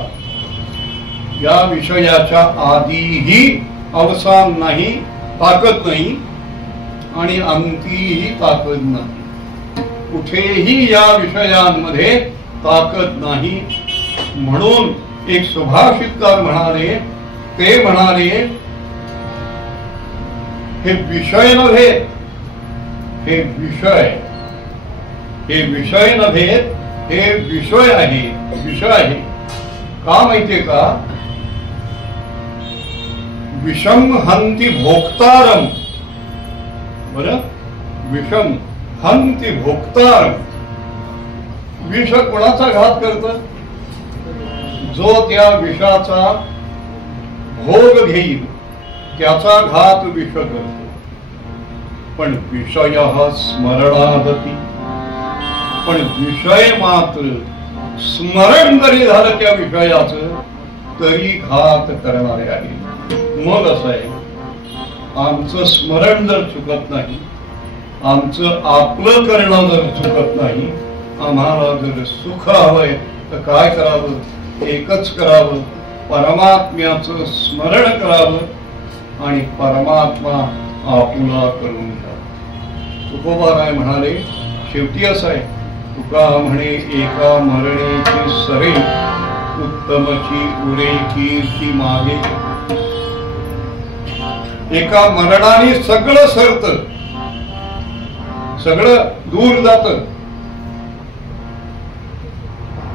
या विषयाच्या आधीही अवसान नाही, ताकद नाही, आणि अंतीही ताकद नाही. कुठेही या विषयांमध्ये ताकद नाही. म्हणून एक सुभाषितकार म्हणाले, ते म्हणाले, हे विषय नव्हे, हे विषय, हे विषय नव्हे, हे विषय आहे. विषय आहे का माहितीये का? विषम हंती भोक्तारम. बरं, विषम हंती भोक्तारम. विष कोणाचा घात करत? जो त्या विषाचा भोग घेईल त्याचा घात विष करतो. पण विषय स्मरणावती. पण विषय मात्र स्मरण जरी झालं त्या विषयाचं तरी घात करणारे आहे. मग असं आहे, आमचं स्मरण जर चुकत नाही, आमचं आपलं करणं जर चुकत नाही, आम्हाला जर सुख हवंय तर काय करावं? एकच करावं, परमात्म्याचं स्मरण करावं आणि परमात्मा आपुला करून घ्यावा. तुकोबाराय म्हणाले, शेवटी असं आहे, तुका म्हणे एका मरणेची सरे, उत्तमची उरे कीर्ती मागे. एका मरणाने सगळं सरत, सगळं दूर जात.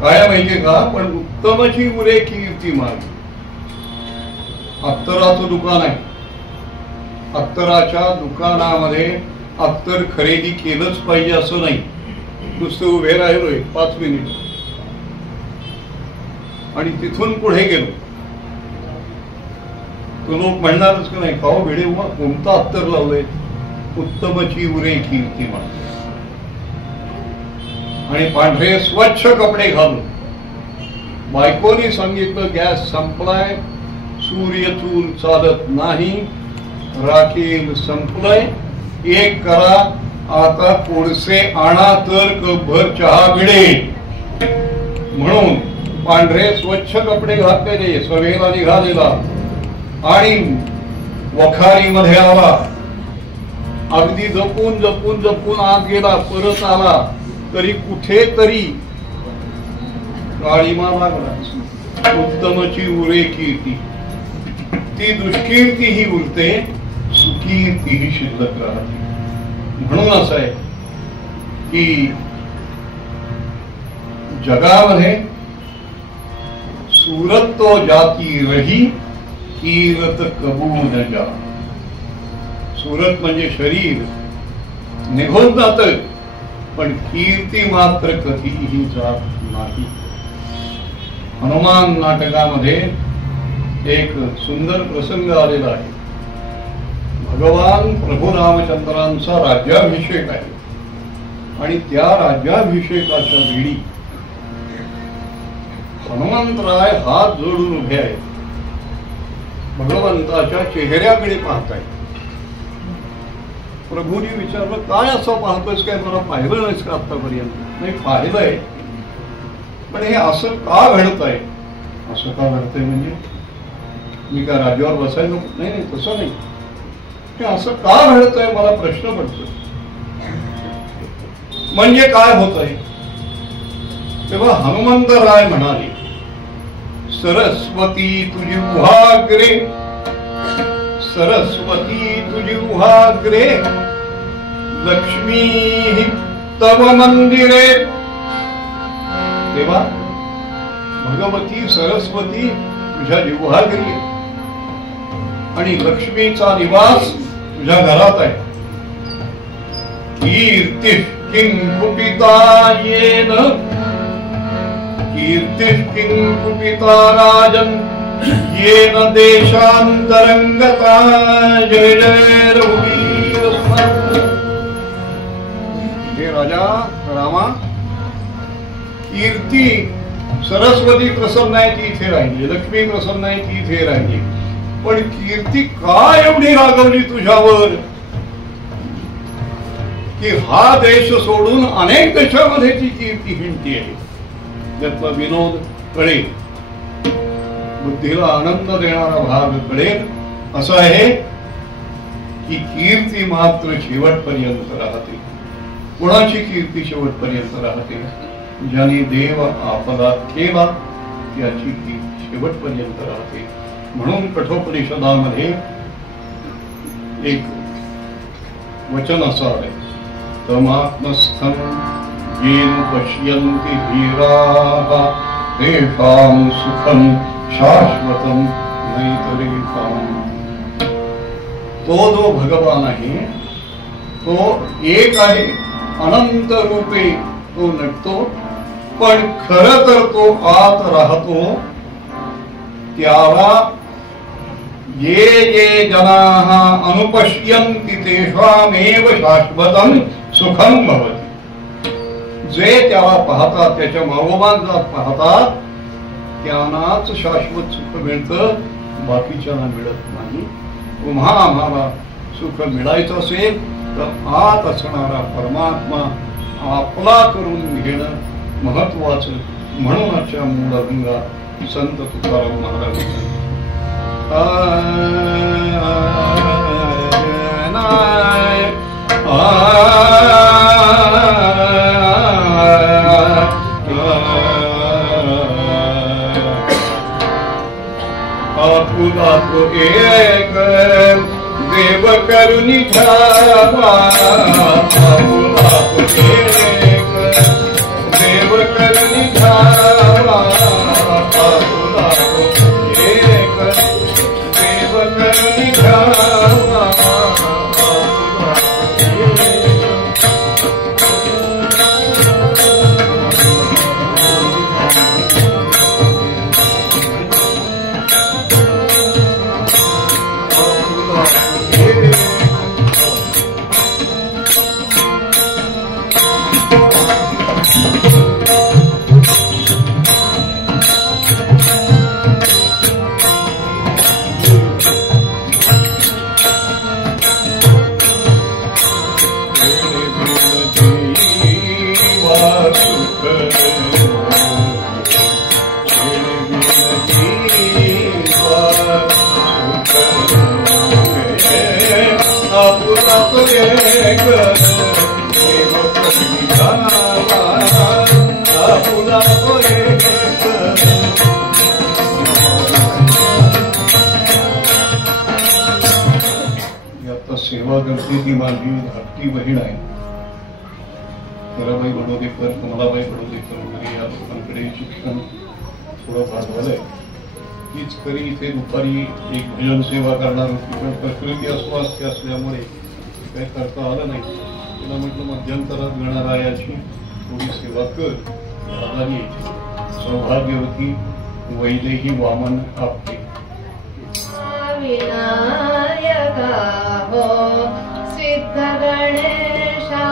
काय माहितीये का? पण उत्तमची उरे कीर्ती मागे. अत्तराचं दुकान आहे, अत्तराच्या दुकानामध्ये अत्तर खरेदी केलंच पाहिजे असं नाही. नुसतं उभे राहिलोय 5 मिनिट आणि तिथून पुढे गेलो, तो लोक म्हणणारच की नाही, खाओ भिडे उमा कोणतं अत्तर लावलंय? उत्तमची उरे कीर्ती मागे. आणि पांढरे स्वच्छ कपडे घालून. बायकोनी सांगितलं गॅस संपलाय, सूर्य चूल चालत नाही, राखील संपलंय, एक करा आता कोळसे आणा तर कपभर चहा मिळेल. म्हणून पांढरे स्वच्छ कपडे घातलेले, सभेला निघालेला आणि वखारीमध्ये आला. अगदी जपून जपून जपून आत गेला, परत आला तरी कुठेतरी काळीमा लागला. उत्तमची उरे कीर्ती, ती दुष्कीर्ती ही उरते, सुकीर्ती ही शिल्लक राहते. म्हणून असं आहे की जगामध्ये सूरत तो जाती रही, कीरत कबू न जा. सूरत म्हणजे शरीर निघून जात, पण कीर्ती मात्र कधीही जात नाही. हनुमान नाटकामध्ये एक सुंदर प्रसंग आलेला आहे. भगवान प्रभू रामचंद्रांचा राज्याभिषेक आहे आणि त्या राज्याभिषेकाच्या वेळी हनुमंतराय हात जोडून उभे आहेत, भगवंताच्या चेहऱ्याकडे पाहतायत. प्रभूंनी विचारलं, काय असं पाहतोस? काय मला पाहिलं नाहीस का आतापर्यंत? नाही, पाहिलंय, पण हे असं का घडतंय? असं का घडतंय म्हणजे मी काय राज्यावर बसायला नको? नाही, तसं नाही, हे असं का घडतंय मला प्रश्न पडतो. म्हणजे काय होतंय? तेव्हा हनुमंतराय म्हणाले, सरस्वती तुझी उहाग्रे, सरस्वती तुझी उहाग्रे, लक्ष्मी तव मंदिरे. तेव्हा भगवती सरस्वती तुझ्या जिव्हाग्री आणि लक्ष्मीचा निवास तुझ्या घरात आहे. कीर्ती किंकुपिता येन, कीर्ती किंकुपिता राजन येन देशांतरंगता. जय जय रघुवीर. हे राजा रामा, कीर्ती सरस्वती प्रसन्न आहे ती इथे राहिली, लक्ष्मी प्रसन्न आहे ती इथे राहिली, पण कीर्ती का एवढी रागवली तुझ्यावर की हा देश सोडून अनेक देशामध्ये ती कीर्ती हिंडती आहे. त्यातला विनोद कळेल, बुद्धीला आनंद देणारा भाग कळेल. असं आहे की कीर्ती मात्र शेवटपर्यंत राहते. कोणाची कीर्ती शेवटपर्यंत राहते? ज्याने देव आपला केला त्याची कीर्ती शेवटपर्यंत राहते. म्हणून कठोपनिषदामध्ये एक वचन असं आहे, तमात्मस्थं येन पश्यन्ति धीराः तेषां सुखं शाश्वतं नैतरेषाम्. तो जो भगवान आहे तो एक आहे, अनंत रूपे तो नटतो, पण खरं तर तो आत राहतो. त्याला ये ये जनाः अनुपश्यन्ति तेषामेव शाश्वतं सुखं भवति. जे त्याला पाहतात, त्याच्या मागोमाग जात पाहतात, त्यांनाच शाश्वत सुख मिळतं, बाकीच्यांना मिळत नाही. तुम्हा आम्हाला सुख मिळायचं असेल तर आत असणारा परमात्मा आपला करून घेणं महत्वाचं. म्हणून आजच्या मूलगंगा संत तुकाराम महाराज आपुला तो एक देव करुणी ठावा आपुला तो एक देव करुणी ठावा आपुला तो एक देव करुणी ठावा सेवा करते ती माझी धाकटी बहीण आहे. ताराबाई बडोदेकर, कमलाबाई बडोदेकर वगैरे या लोकांकडे शिक्षण थोडंफार झालंय. तीच खरी इथे दुपारी एक भजन सेवा करणार होती, पण प्रकृती अस्वास्थ्य असल्यामुळे काही करता आलं नाही. तिला म्हटलं मध्यंतरात गणरायाची थोडी सेवा कर. दादानी सौभाग्यवती वैदेही वामन आपटे विनायका हो सिद्ध गणेशा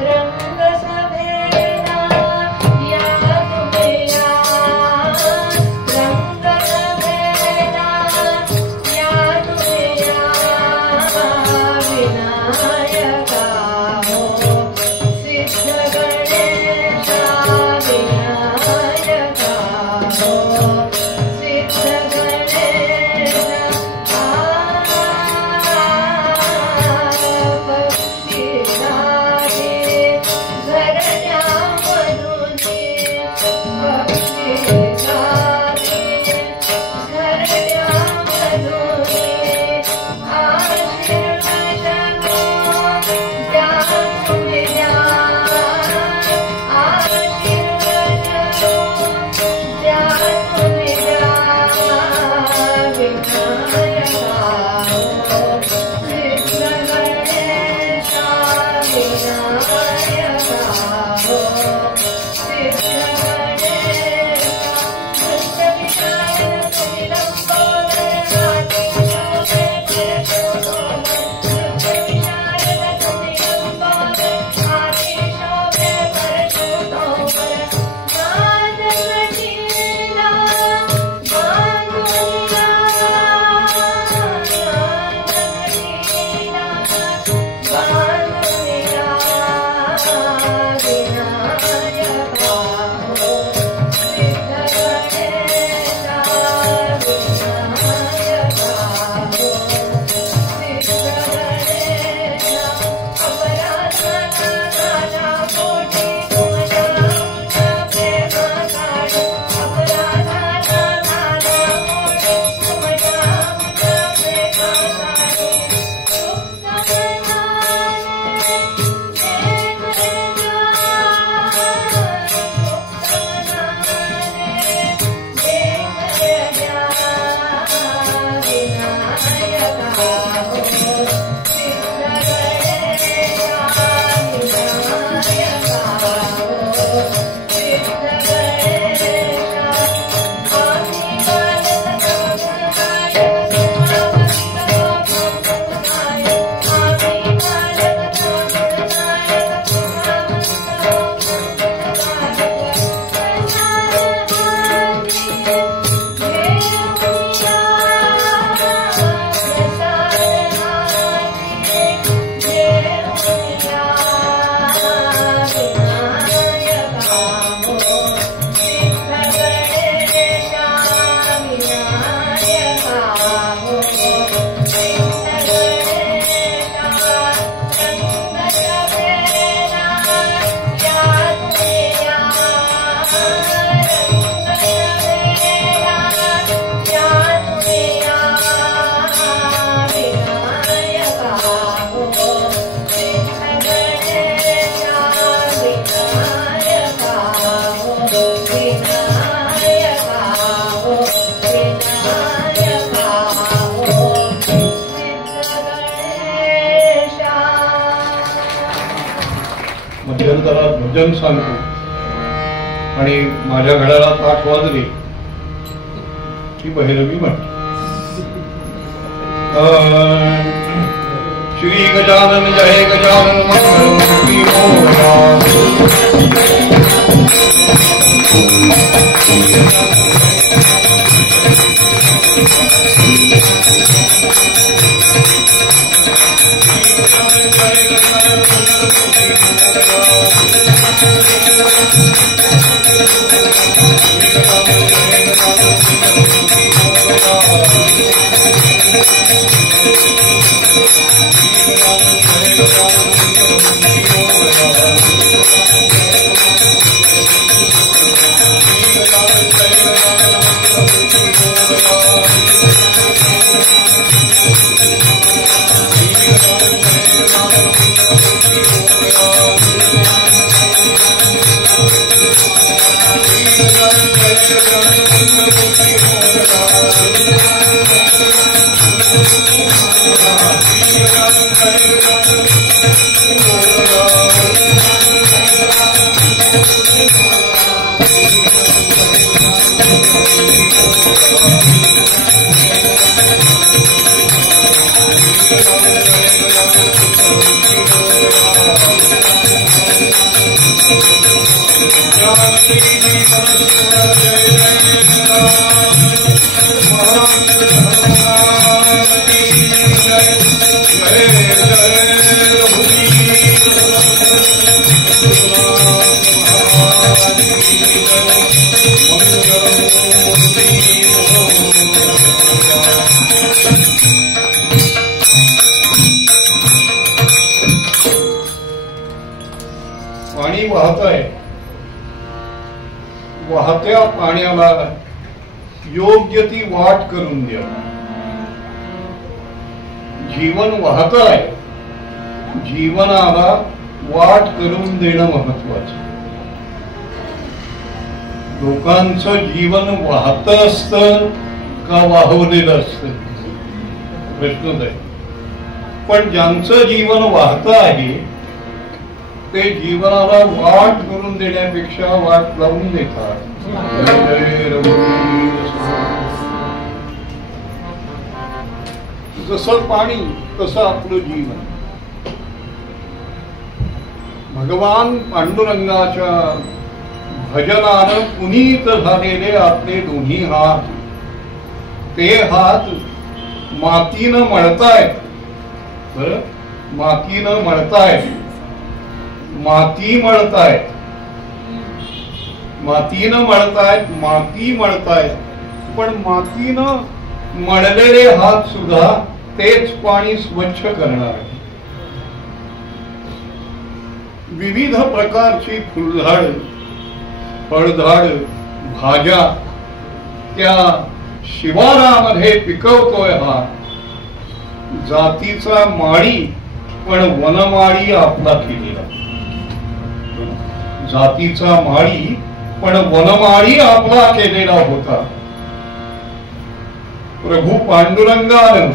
रंग सभेना या तुम्या रंग सभेना या तुम्या विनायका हो सिद्ध गणेशा विनायका हो सिद्ध गणेशा तर्जन सांगतो आणि माझ्या घड्याला 8 वाजले की भैरवी म्हणते. श्री गजानन जय गजानन मंगलमूर्ती पाणी वाहत आहे. वाहत्या पाण्याला योग्य ती वाट करून द्या. जीवन वाहत आहे, जीवनाला वाट करून देणं महत्वाचं. लोकांचं जीवन वाहत असतं का वाहवलेलं असतं प्रश्नच आहे. पण ज्यांचं जीवन वाहत आहे ते जीवनाला वाट करून देण्यापेक्षा वाट लावून देतात. जसं पाणी तसं आपलं जीवन. भगवान पांडुरंगाच्या भजनानं पुनीत झालेले आपले दोन्ही हात, ते हात मातीनं मळतायत. बरं, मातीनं मळतायत, माती मळतायत, मातीनं मळतायत, माती मळतायत. पण मातीनं मळलेले हात सुद्धा तेच पाणी स्वच्छ करणार आहे. विविध प्रकारची फुलझाड, फळझाड, भाज्या त्या शिवारामध्ये पिकवतोय हा. जातीचा माळी पण वनमाळी आपला केलेला. जातीचा माळी पण वनमाळी आपला केलेला होता. प्रभू पांडुरंगानं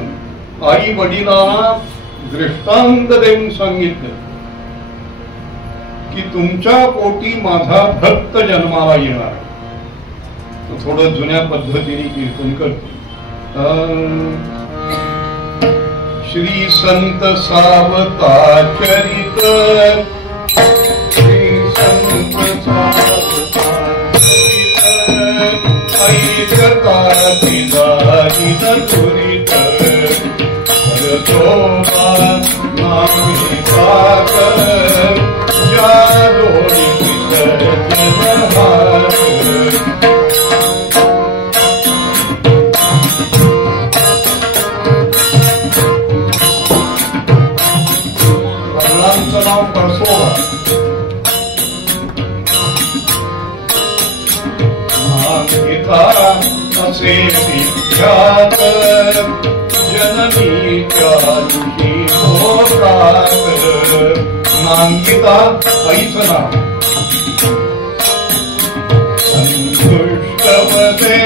आई वडिलांना दृष्टांत देऊन सांगितलं की तुमच्या पोटी माझा भक्त जन्माला येणार. थोडं जुन्या पद्धतीने कीर्तन करतो. श्री संत सावताचरित, श्री संत सावताचरित, ऐकता दिलाहिन तुरित, करतोबा नामिका कर, या दोरी विसर्जन हार. वडिलांचं नाव परसोबा. नामिका असे विख्यात, जननी चालुशी होतात. नांकिता आईचं नाव. संतुष्टपदे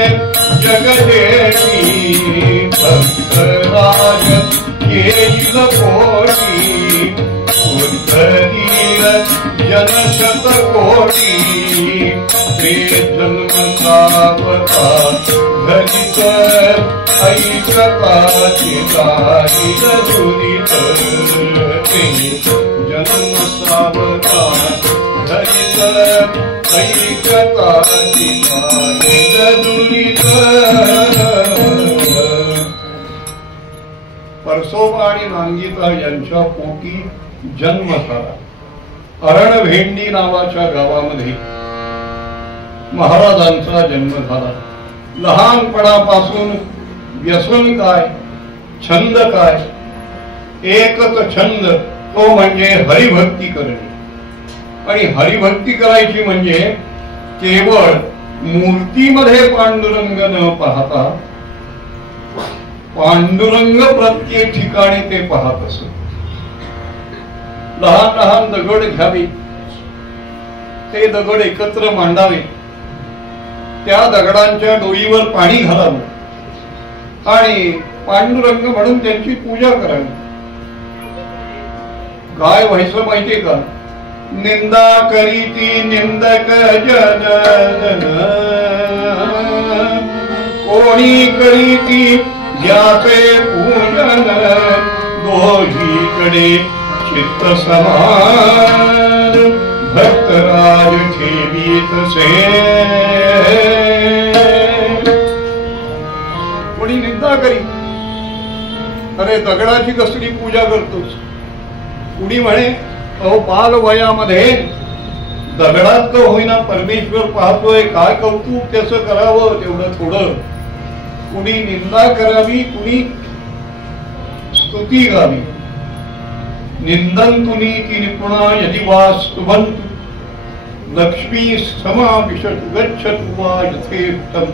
जगदेवी, भक्तराज येईल कोटी. धरील जनशतकोटी ते जन्म सावता धरित ऐकताची दारिल दुरित ते जन्म सावता धरित ऐकताची दारिल दुरित. परसोबा आणि नांगिता यांच्या पोटी जन्म झाला. अरणभेंडी नावाच्या गावामध्ये महाराजांचा जन्म झाला. लहानपणापासून व्यसन काय, छंद काय, एकच छंद तो म्हणजे हरिभक्ती करणे. आणि हरिभक्ती करायची म्हणजे केवळ मूर्तीमध्ये पांडुरंग न पाहता पांडुरंग प्रत्येक ठिकाणी ते पाहत असत. लहान लहान दगड घ्यावे, ते दगड एकत्र मांडावे, त्या दगडांच्या डोईवर पाणी घालावं आणि पांडुरंग म्हणून त्यांची पूजा करावी. काय व्हायचं माहितीये का? निंदा करीती निंदक जन कोणी करीती ज्याचे पूजन दोहीकडे चित्त समान भक्तराज ठेवीत से. कोणी निंदा करी, अरे दगडाची कसली पूजा करतोस. कुणी म्हणे अहो बाल वयामध्ये दगडात का होईना परमेश्वर पाहतोय, काय कौतुक त्याचं करावं तेवढं थोडं. कुणी निंदा करावी, कुणी स्तुती गावी. निंदंतुनी की निपुणा यदि वा स्तुवन्तु लक्ष्मी समाविशतु गच्छतु वा यथेष्टम्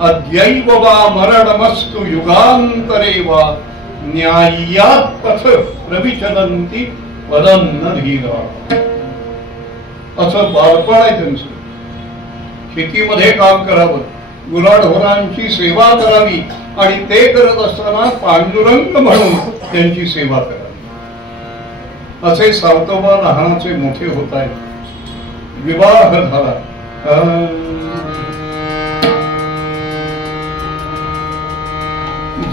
अद्यैव वा मरणमस्तु युगान्तरे वा न्याय्यात् पथ प्रविचलन्ति वदन्न धीरा. असं बालपण आहे त्यांचं. शेतीमध्ये काम करावं, गुराढोरांची सेवा करावी आणि ते करत असताना पांडुरंग म्हणून त्यांची सेवा करावी. असे सावतोबा लहानाचे मोठे होत आहेत. विवाह झाला.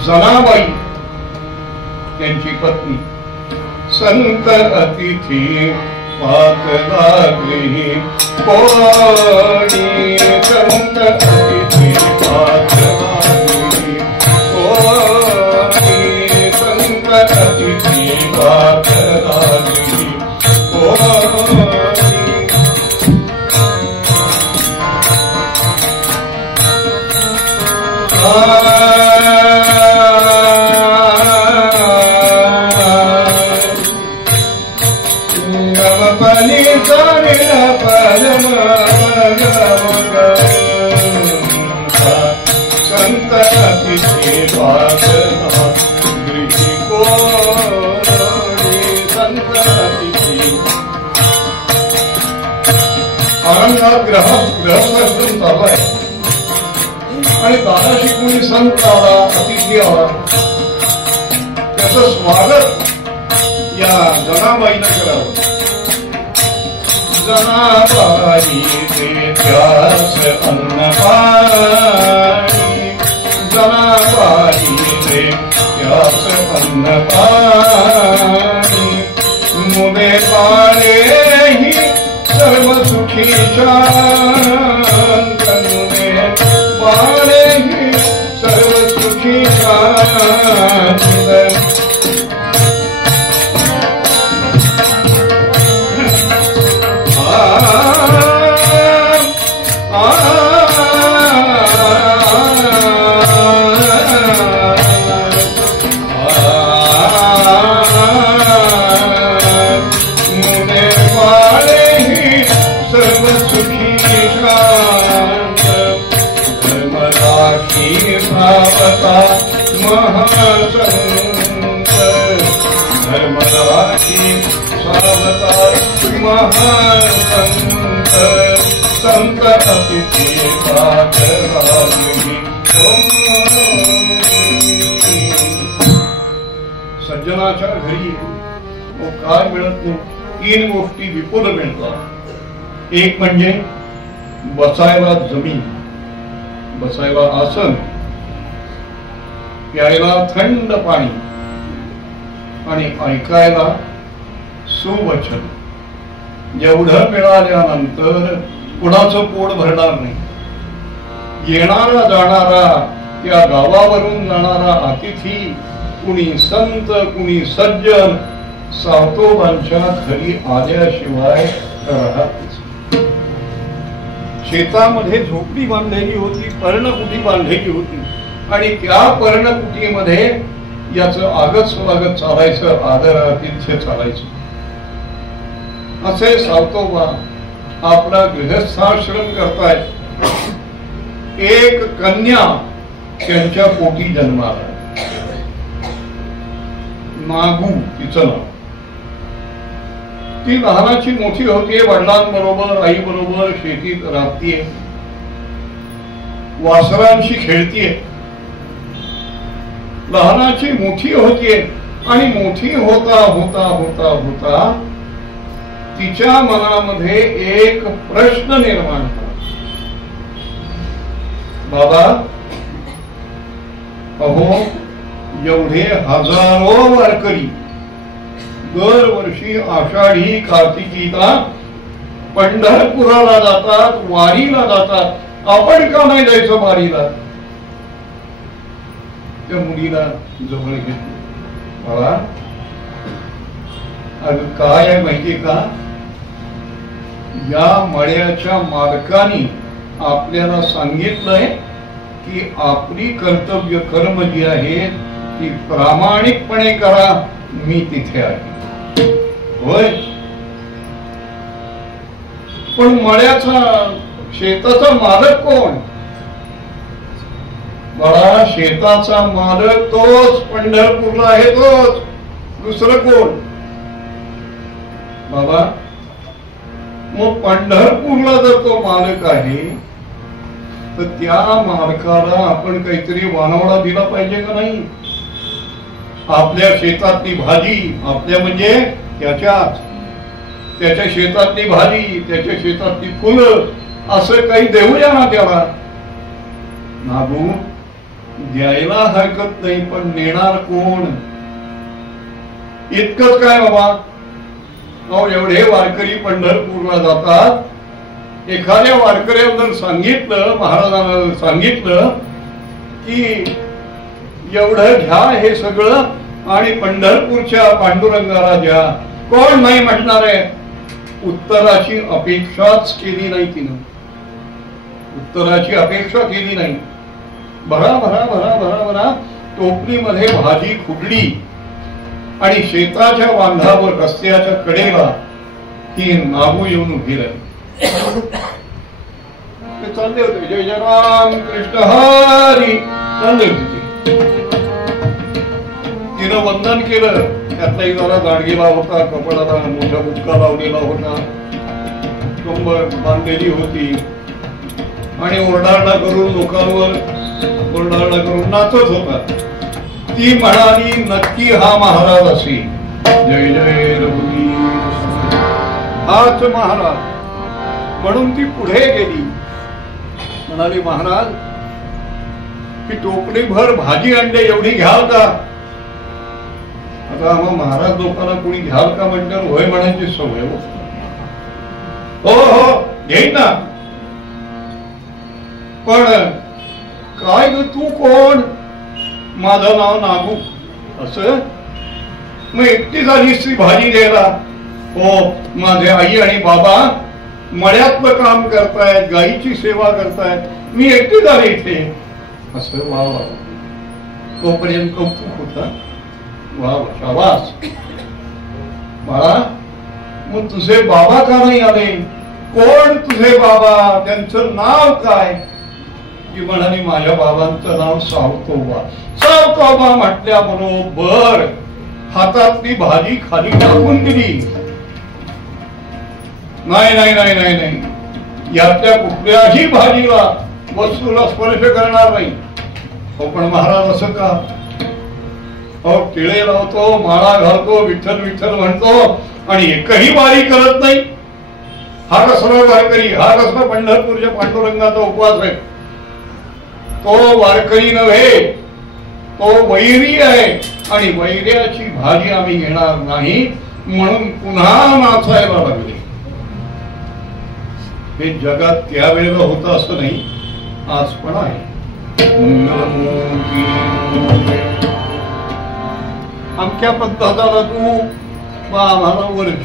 जनाबाई त्यांची पत्नी संत अतिथी पाकलागृही कोणी संत अतिथी पाकलागृही कोणी संत अतिथी पाकलागृही कोणी. संत अतिथी पाकलागृही कोणी संत अतिथी. औरंगाबाद ग्रहप्रसून चालू आहे आणि दादाशी कोणी संत आला, अतिथी आला, त्याचं स्वागत या जनाबाईनं करावं. जनाबाई देत्यास अन्नपाणी, जनाबाई देत्यास अन्नपाणी, मुदे पाळे ही सर्व सुखी शांत, मुदे पाळे ही सर्व सुखी शांत. महासंत धर्मराजी सावता महासंत संत अतिथी पाकलागृही. सज्जनाच्या घरी काय मिळत नाही? 3 गोष्टी विपुल मिळतात. एक म्हणजे बसायला जमीन, बसायला आसन, प्यायला थंड पाणी आणि ऐकायला सुवचन. एवढं मिळाल्यानंतर कुणाचं पोट भरणार नाही. येणारा जाणारा, त्या गावावरून जाणारा अतिथी, कुणी संत कुणी सज्जन, सावतोबांच्या घरी आल्याशिवाय राहत. शेतामध्ये झोपडी बांधलेली होती, पर्णकुटी बांधलेली होती आणि त्या पर्णकुटीमध्ये याचं आगत स्वागत चालायचं, आदर आतिथ्य चालायचं. असे सावतोबा आपला गृहस्थाश्रम करतायत. एक कन्या त्यांच्या पोटी जन्माला, नागू तिचं नाव. ती लहानाची मोठी होतीये, वडिलांबरोबर आई बरोबर शेतीत राहतीये, वासरांशी खेळतीये. लहानाची मोठी होतीये आणि मोठी होता होता होता होता तिच्या मनामध्ये एक प्रश्न निर्माण झाला. बाबा, अहो एवढे हजारो वारकरी दरवर्षी आषाढी कार्तिकीला पंढरपुराला जातात, वारीला जातात, आपण का नाही जायचं वारीला? त्या मुलीला जवळ घेतलं. बाबा, अगं काय आहे माहितीये का, या मळ्याच्या मालकानी आपल्याला सांगितलंय की आपली कर्तव्य कर्म जी आहेत ती प्रामाणिकपणे करा. मी तिथे आहे. होय, पण मळ्याचा शेताचा मालक कोण? बाळा, शेताचा मालक तोच पंढरपूरला आहे, तोच, दुसरं कोण? बाबा, मग पंढरपूरला जर तो मालक आहे तर त्या मालकाला आपण काहीतरी वानवडा दिला पाहिजे का नाही? आपल्या शेतातली भाजी, आपल्या म्हणजे त्याच्या शेतातली भाजी, त्याच्या शेतातली फुलं, असं काही देऊया ना त्याला. नागू, द्यायला हरकत नाही, पण नेणार कोण? इतकंच काय बाबा, अहो एवढे वारकरी पंढरपूरला जातात. एखाद्या वारकऱ्याला जर सांगितलं, महाराजांना सांगितलं की एवढं घ्या हे सगळं आणि पंढरपूरच्या पांडुरंगाला द्या, कोण नाही म्हणणार आहे? उत्तराची अपेक्षाच केली नाही तिनं, उत्तराची अपेक्षा केली नाही. भरा भरा भरा भरा भरा टोपलीमध्ये भाजी खुडली आणि शेताच्या बांधावर रस्त्याच्या कडेला ती नागू येऊन उभी राहिली. ते चालले होते, जय जय राम कृष्ण हरी चालले होते. तिनं वंदन केलं. त्यातलाही जरा जाडगेला होता, कपडाला मोठा बुचका लावलेला होता, कंबर बांधलेली होती आणि ओरडारडा करून लोकांवर ओरडारडा करून नाचत होता. ती म्हणाली, नक्की हा महाराज असेल. जय जय रघुवीर, हाच महाराज. म्हणून ती पुढे गेली. म्हणाली, महाराज, की टोपलीभर भाजी अंडे एवढी घ्याल का? आता मग महाराज लोकांना कोणी घ्याल का म्हणल्यावर होय म्हणायची सवय. हो हो घेईन ना. पण काय ग, तू कोण? माझं नाव नागू. असं? मग एकटी झालीस ती भाजी द्यायला? हो, माझे आई आणि बाबा मळ्यातलं काम करतायत, गायीची सेवा करतायत, मी एकटी झाली इथे. असं? वा वा, तोपर्यंत कौतुक होता. वा वा, शाबास. बाळा, मग तुझे बाबा का नाही आले? कोण तुझे बाबा? त्यांचं नाव काय? ती म्हणाली, माझ्या बाबांचं नाव सावतोबा. सावतोबा म्हटल्या बरोबर हातातली भाजी खाली टाकून दिली. नाही नाही नाही नाही नाही, यातल्या कुठल्याही भाजीला वस्तूला स्पर्श करणार नाही. हो, पण महाराज असं का? टिळे लावतो, माळा घालतो, विठ्ठल विठ्ठल म्हणतो आणि एकही वारी करत नाही. हा कसला वारकरी, हा कसला पंढरपूरच्या पांडुरंगाचा उपवास आहे. तो वारकरी नव्हे, तो वैरी आहे आणि वैर्याची भाजी आम्ही घेणार नाही म्हणून पुन्हा नाचायला लागले. हे जगात त्यावेळेला होतं असं नाही, आज पण आहे. आमच्या पद्धताला तू आम्हाला वर्ष,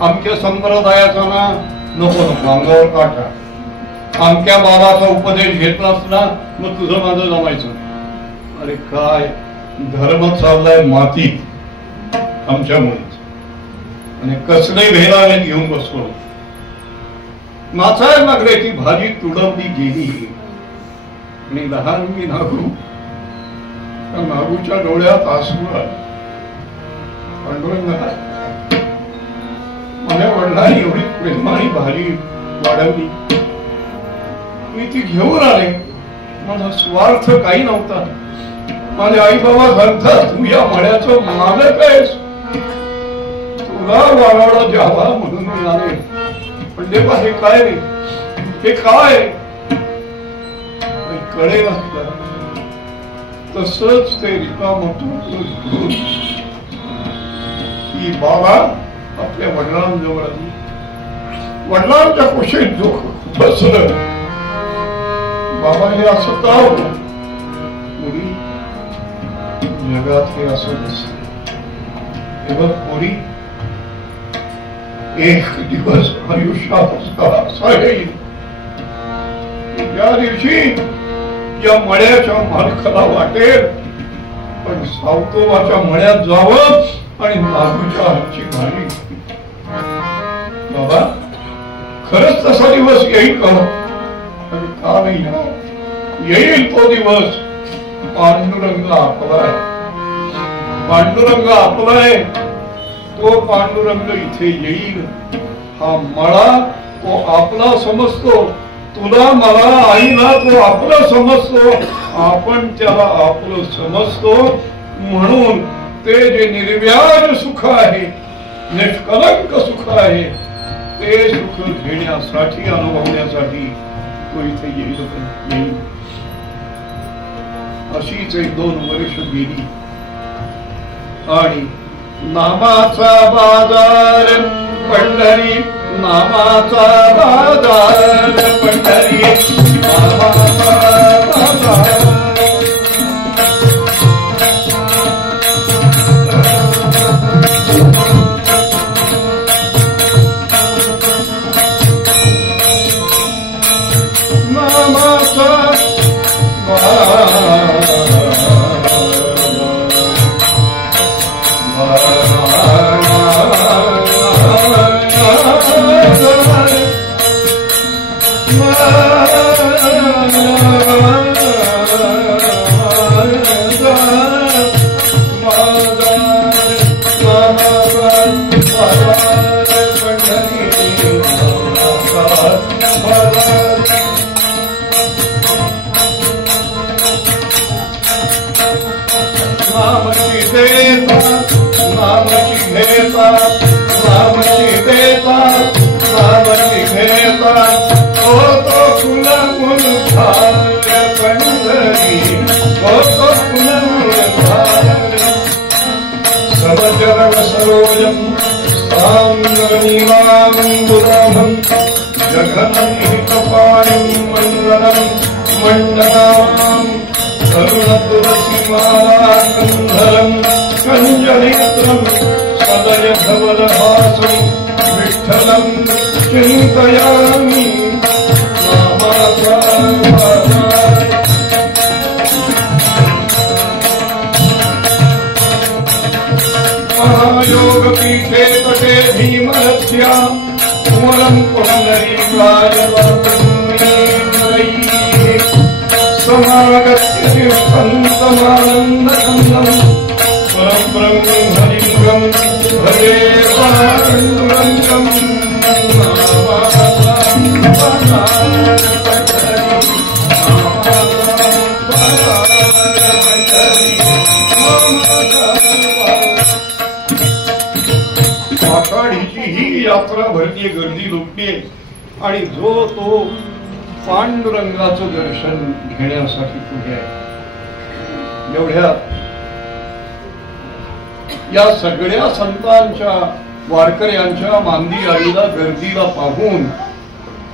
आमच्या संप्रदायाचा ना नको नको अंगावर काटा. आमच्या बाबाचा उपदेश घेतलास ना मग तुझं माझं जमायचं. अरे काय धर्म चाललाय मातीत आमच्यामुळेच. आणि कसले भेदाने घेऊन बसलो, नाचायला लागले. ती भाजी तुडवली गेली आणि लहान मी नागू, त्या नागूच्या डोळ्यात आसू आले. पांडुरंगा, माझ्या वडिलांनी एवढी प्रेमाने भाजी वाढवली, मी ती घेऊन आले. माझा स्वार्थ काही नव्हता. माझे आई बाबा सांगतात तू या मळ्याचं मालक आहेस, तुला वाढवला द्यावा म्हणून मी आले. पण देवा हे काय रे, हे काय कळे नसतं. तसंच ते रिकाम की बाबा आपल्या वडिलांजवळ आली, वडिलांच्या कुशीत जो बसलं. बाबा हे असं का होतं? मुली, जगात हे असं नसतं. हे बघ पोरी, एक दिवस आयुष्यात असा येईल ज्या दिवशी या मळ्याच्या मालकाला वाटेल पण सावतोबाच्या मळ्यात जावं आणि नागूच्या हातची भाजी. बाबा खरंच तसा दिवस येईल का? का नाही येईल तो दिवस. पांडुरंग आपला आहे, पांडुरंग आपला आहे. तो पांडुरंग इथे येईल. हा मळा तो आपला समजतो, तुला मला आईला तो आपलं समजतो, आपण त्याला आपलं समजतो. म्हणून ते जे निर्व्याज सुख आहे, निष्कलंक सुख आहे, ते सुख घेण्यासाठी, अनुभवण्यासाठी तो इथे येईल. अशीच 1-2 वर्ष गेली आणि नामाचा बाजार पंढरी, नामाचा बाजार पंढरी, नामाचा बाजार. योगपीठे तटे भीमरथ्या कुमरं समागत्य तिष्ठन्तमानन्दकन्दं परब्रह्म हरिं भजे पाण्डुरङ्गम्. आषाढीची ही यात्रा भरतीये, गर्दी लुटतीये आणि जो तो पांडुरंगाचं दर्शन घेण्यासाठी पुढे आहे. एवढ्या या सगळ्या संतांच्या वारकऱ्यांच्या मांदी आईला गर्दीला पाहून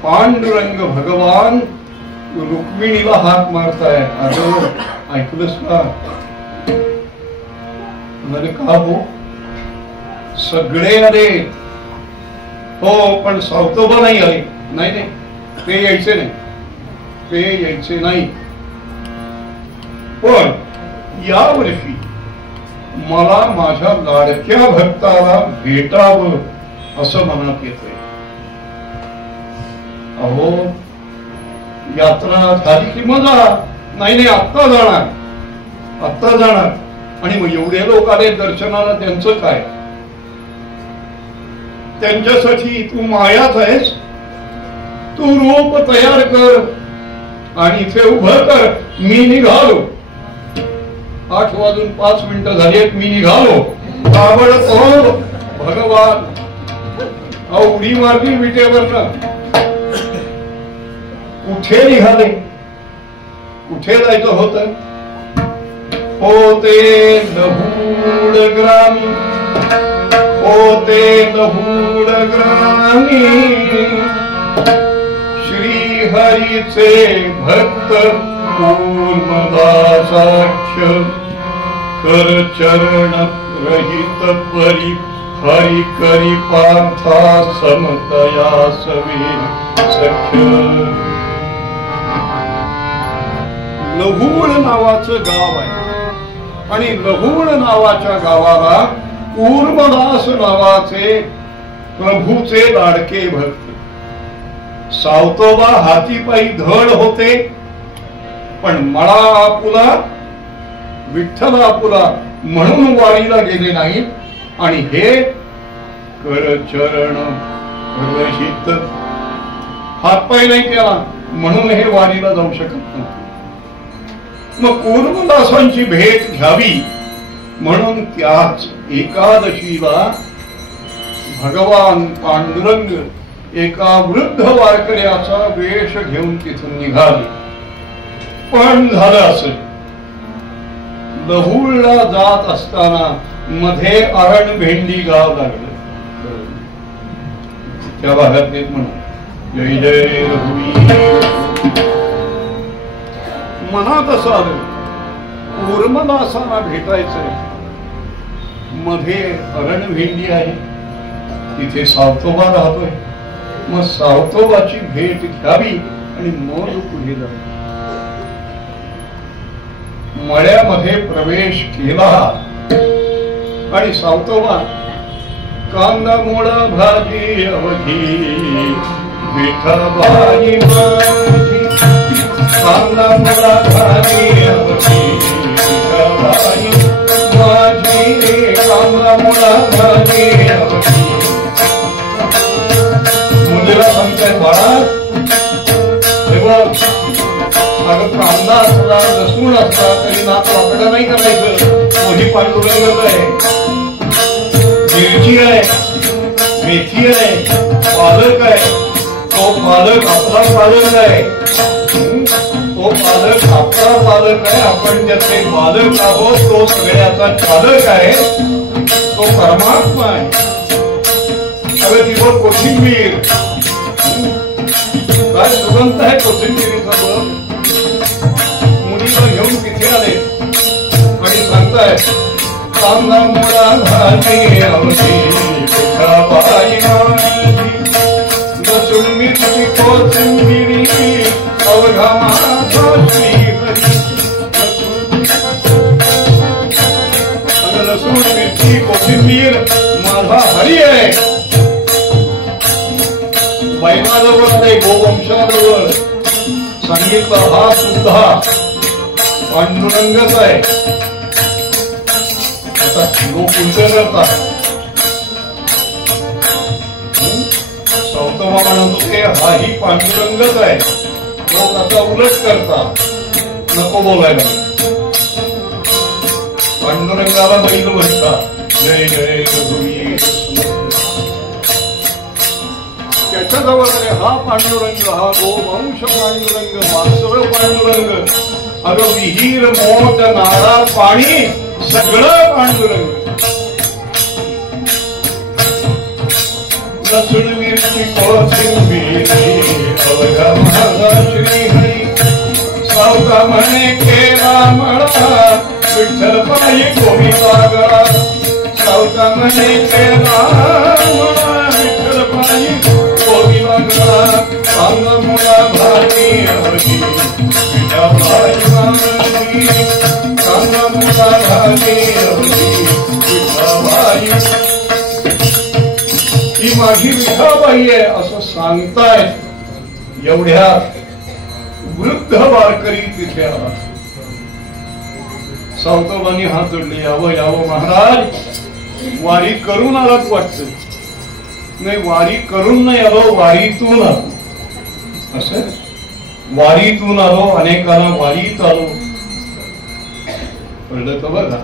पांडुरंग भगवान रुक्मिणीला हाक मारताय. अगं ऐकलंस का? म्हणे का हो? सगळे आले हो, पण सावतोबा नाही आले. नाही नाही, ते यायचे नाही, ते यायचे नाही. पण यावर्षी मला माझ्या लाडक्या भक्ताला भेटावं असं मनात येतंय. अहो यात्रा झाली की मजा. नाही नाही, आत्ता जाणार, आत्ता जाणार. आणि मग एवढे लोक आले दर्शनाला, त्यांचं काय? त्यांच्यासाठी तू मायाच आहेस. तू रूप तयार कर आणि इथे उभं कर. मी निघालो. 8:05 झालेत. मी निघालो. ताबडतोब भगवान उडी मारली विटेवरनं. कुठे निघाले? कुठे जायचं होतं? होते लहूड ग्रामी, होते लहूड ग्रामी, श्री हरीचे भक्त कूर्मदासाक्ष, कर चरण रहित परी हरि करी पार्था समतया सवे सख्य. लहूड नावाचं गाव आहे आणि लहूड नावाच्या गावाला कूर्मदास नावाचे प्रभूचे लाडके भक्त सावतोबा हातीपायी धड होते. पण मळा आपुला, विठ्ठल आपुला म्हणून वारीला गेले नाहीत. आणि हे कर चरण रहित, हातपाय नाही केला म्हणून हे वारीला जाऊ शकत नव्हते. मग कूर्मदासांची भेट घ्यावी म्हणून त्याच एकादशीला भगवान पांडुरंग एका वृद्ध वारकऱ्याचा वेश घेऊन तिथून निघाले. पण झालं असं, लहूडला जात असताना मध्ये अरण भेंडी गाव लागलं. त्या भागात नेत म्हणून जय जय रघुवीर. मनात असं आलं कूर्मदासांना भेटायचंय. मध्ये अरण भेंडी आहे, तिथे सावतोबा राहतोय. मग सावतोबाची भेट घ्यावी आणि मग पुढे जावे. मळ्यामध्ये प्रवेश केला आणि सावतोबा कांदा मोडा भाजी अवघी विठबाई माझी, कांदा मोडा भाजी अवघी विठबाई माझी, कांदा मोडा भाजी अवघी. मुलीला सांगताय बाळा तेव्हा अगं कांदा असला लसूण असला तरी नाक वाकडा नाही करायचं. मोठी पांडुरंग आहे, मिरची आहे, मेथी आहे, पालक आहे. तो पालक आपला पालक आहे, तो पालक आपला पालक आहे. आपण त्याचे बालक आहोत. तो सगळ्याचा चालक आहे, तो परमात्मा आहे. अगं तिवर कोथिंबीर, काय सुगंध आहे कोथिंबीरीचा बघ. मुलीला घेऊन तिथे आले आणि सांगताय कांदा मोडा भाजी अवघी विठबाई माझी, लसूण मिरची कोथिंबिरी अवघा माझा श्रीहरी. लसूण मिरची कोथिंबीर माझा हरी आहे. बैलाजवळ नाही, गोवंशाजवळ सांगितलं हा सुद्धा पांडुरंगच आहे. आता लोक उलट करतात. सावतोबा म्हणत होते हाही पांडुरंगच आहे. लोक आता उलट करतात. नको बोलायला. पांडुरंगाला बैल म्हणतात. जय जय रघुवीर समर्थ. त्याच्याजवळ हा पांडुरंग, हा गोवंश पांडुरंग, वासव पांडुरंग, अगं विहीर मोठ नाळा पाणी सगळं पांडुरंग. लसूण मिरची कोथिंबीर अवघा माझा श्रीहरी, सावता म्हणे केला मळा विठ्ठल पायी गोविंदा गळा. सावता म्हणे केला मळा विठ्ठल पायी गोविंदा गळा. अंग मुला भाजी हरी विठा भाई मानवी, अंग मुला भाजी हरी विठा भाई. ही माझी विठाबाई आहे असं सांगतायत एवढ्या वृद्ध वारकरी तिथे आला. सावतोबांनी हात जोडले. यावं यावं महाराज, वारी करून आलात वाटतं. नाही, वारी करून नाही आलो, वारीतून आलो. असं वारीतून आलो, अनेकांना वारीत आलो. कळलं तर बघा,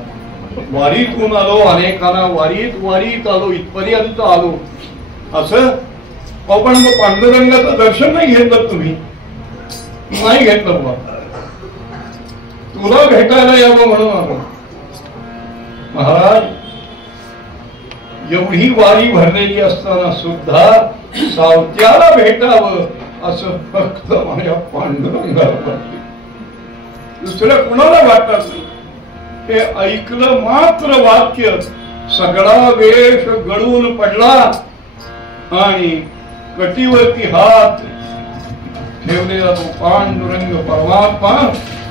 वारीतून आलो, अनेकांना वारीत आलो, इथपर्यंत आलो. असं आपण मग पांडुरंगाचं दर्शन नाही घेतलं तुम्ही? नाही घेतलं बा. तुला भेटायला यावं म्हणून आलो. महाराज, एवढी वारी भरलेली असताना सुद्धा सावत्याला भेटावं असं फक्त माझ्या पांडुरंगाला वाटले. दुसऱ्या कुणाला वाटत नाही. हे ऐकलं मात्र वाक्य, सगळा वेश गळून पडला आणि कटीवरती हात ठेवलेला तो पांडुरंग परमात्मा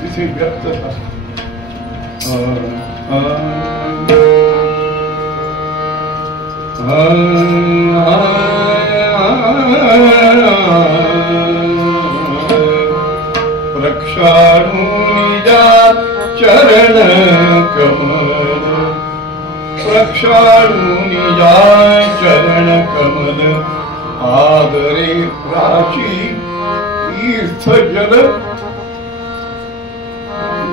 तिथे व्यक्त झाला. प्रक्षाळूनिजा चरण कमल, प्रक्षाळूनिजा चरण कमल, आदरे प्राची तीर्थ जल,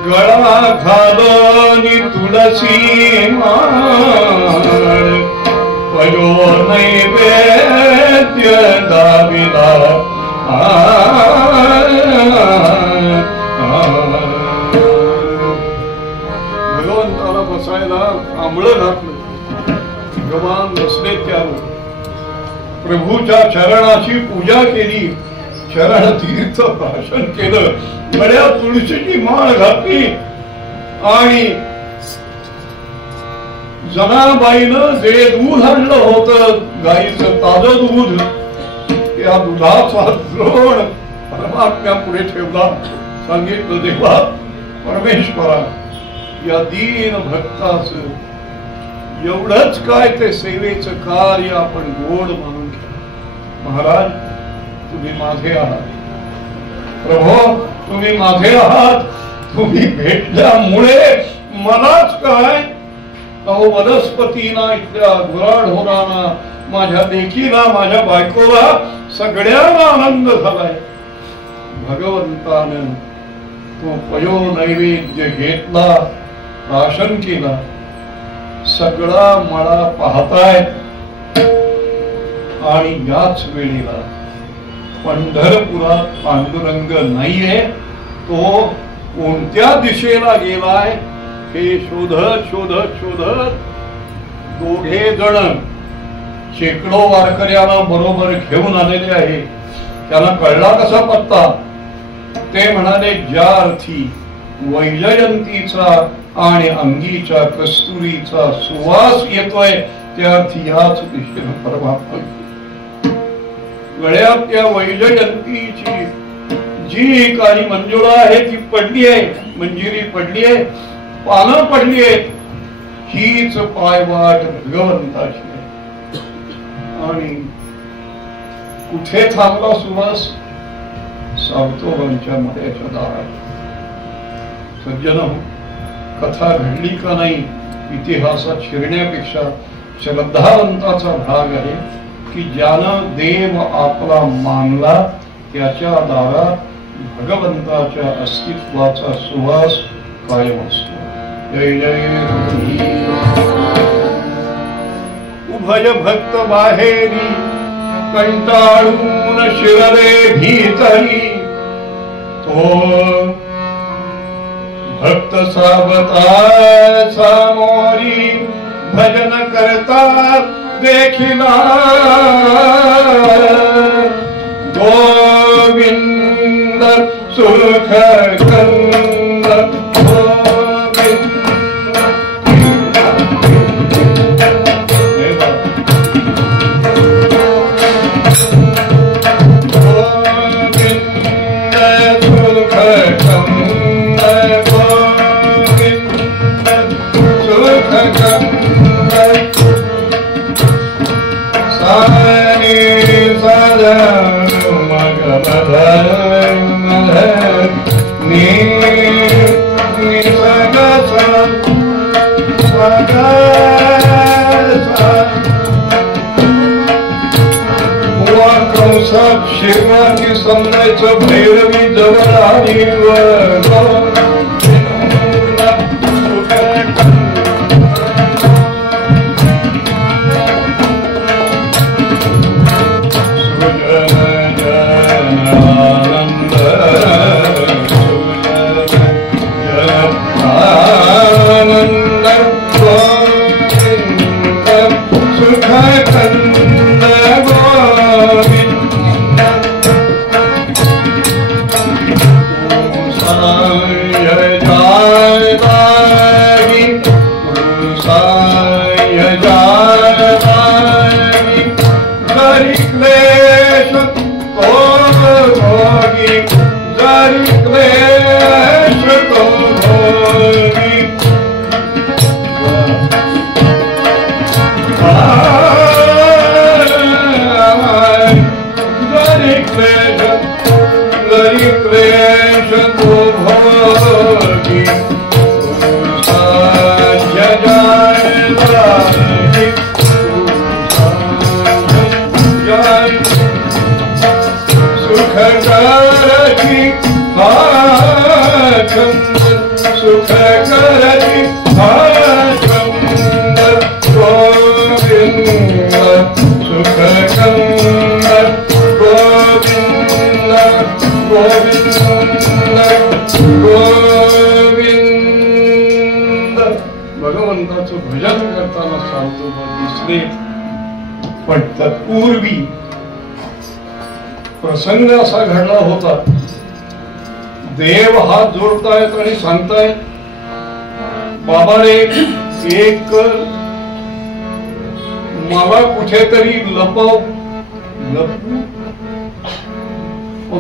गळा घालोनी तुळसी माळ, पयो नैवेद्य दाविला. भगवंताला बसायला आंबळं घातलं. भगवान बसले त्यावर प्रभूच्या चरणाची पूजा केली, चरण तीर्थ भाषण केलं, गळ्यात तुळशीची माळ घातली आणि जनाबाईनं जे दूध आणलं होतं गाईचं ताजं दूध, त्या दुधाचा द्रोण परमात्म्या पुढे ठेवला. सांगितलं, देवा परमेश्वरा, या दीन भक्ताचं एवढंच काय ते सेवेचं कार्य आपण गोड मानून घ्या. महाराज, तुम्ही माझे आहात. प्रभो, तुम्ही माझे आहात. तुम्ही भेटल्यामुळे मलाच काय, अहो वनस्पतीना, इथल्या गुराढोरांना, माझ्या लेकीला, माझ्या बायकोला, सगळ्यांना आनंद झालाय. भगवंतानं तो पयो नैवेद्य घेतला, राशन केला, सगळा मला पाहताय. आणि याच वेळेला पंढरपुरात पांडुरंग नाहीये. तो कोणत्या दिशेला गेलाय हे शोधत शोधत शोधत दोघे जण शेकडो वारकऱ्यांना बरोबर घेऊन आलेले आहे. त्यांना कळला कसा पत्ता? ते म्हणाले, ज्या अर्थी वैजयंतीचा आणि अंगीच्या कस्तुरीचा सुवास येतोय त्या अर्थी याच दिशेने परमात्मा. गळ्यात त्या वैजयंतीची जी काही मंजुळा आहे ती पडली आहे, मंजिरी पडली आहे, पानं पडली आहेत. हीच पायवाट भगवंताची आहे. आणि कुठे थांबला सुवास? सावतोबांच्या मळ्याच्या दारात. सज्जन, कथा घडली का नाही इतिहासात शिरण्यापेक्षा श्रद्धावंताचा भाग आहे की ज्यानं देव आपला मानला त्याच्या दारात भगवंताच्या अस्तित्वाचा सुवास कायम असतो. जय जय उभय भक्त बाहेरी कंटाळून शिरले भीतरी तो भक्त सावता सामोरी भजन करता देखिला गोविंद सुख कंद शिवाची समजायचं भैरवी जवळ आली भगवंताचं भजन करताना सांगतो दिसले. पण तत्पूर्वी प्रसंग असा घडला होता. देव हात जोडतायत आणि सांगतायत बाबा रे एक मला कुठेतरी लपव. लपू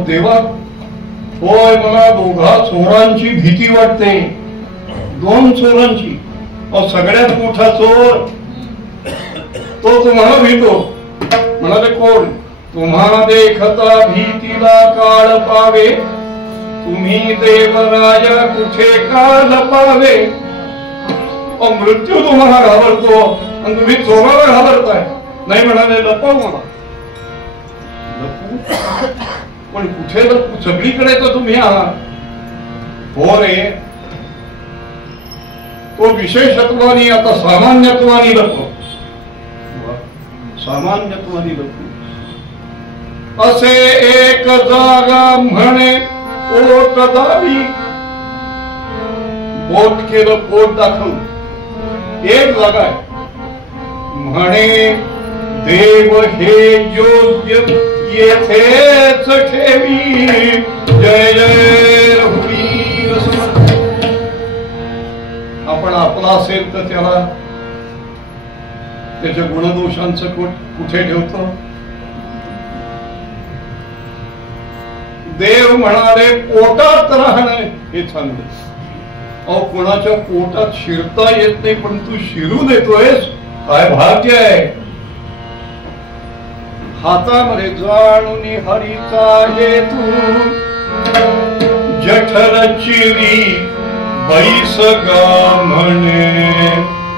देवा होय मला दोघा चोरांची भीती वाटते. 2 चोरांची. सगळ्यात मोठा चोर तो तुम्हाला भीतो. म्हणाले कोण? तुम्हा देखता भीतीला काळ पावे तुम्ही देवराजा कुठे का लपावे. मृत्यू तुम्हाला घाबरतो आणि तुम्ही चोराला घाबरताय. नाही म्हणाले लपव मला. लपू पण कुठे लपू? सगळीकडे तर तुम्ही आहात. हो रे तो विशेषत्वानी आता सामान्यत्वानी लपो. सामान्यत्वानी लपू. असे एक जागा म्हणे पोट दावी. बोट केलं पोट दाखवून. एक जागा आहे म्हणे देव हे योग्य येथेच ठेवी. जय जय रघुवीर समर्थ. आपण आपला असेल तर त्याला त्याच्या गुणदोषांचं कुठे ठेवतो. देव म्हणाले पोटात राहणं हे चांगलं. अहो कोणाच्या पोटात शिरता येत नाही पण तू शिरू देतोयस काय भाग्य आहे. हातामध्ये जाणून हरीचा हेतू जठर चिरी बैस गा म्हणे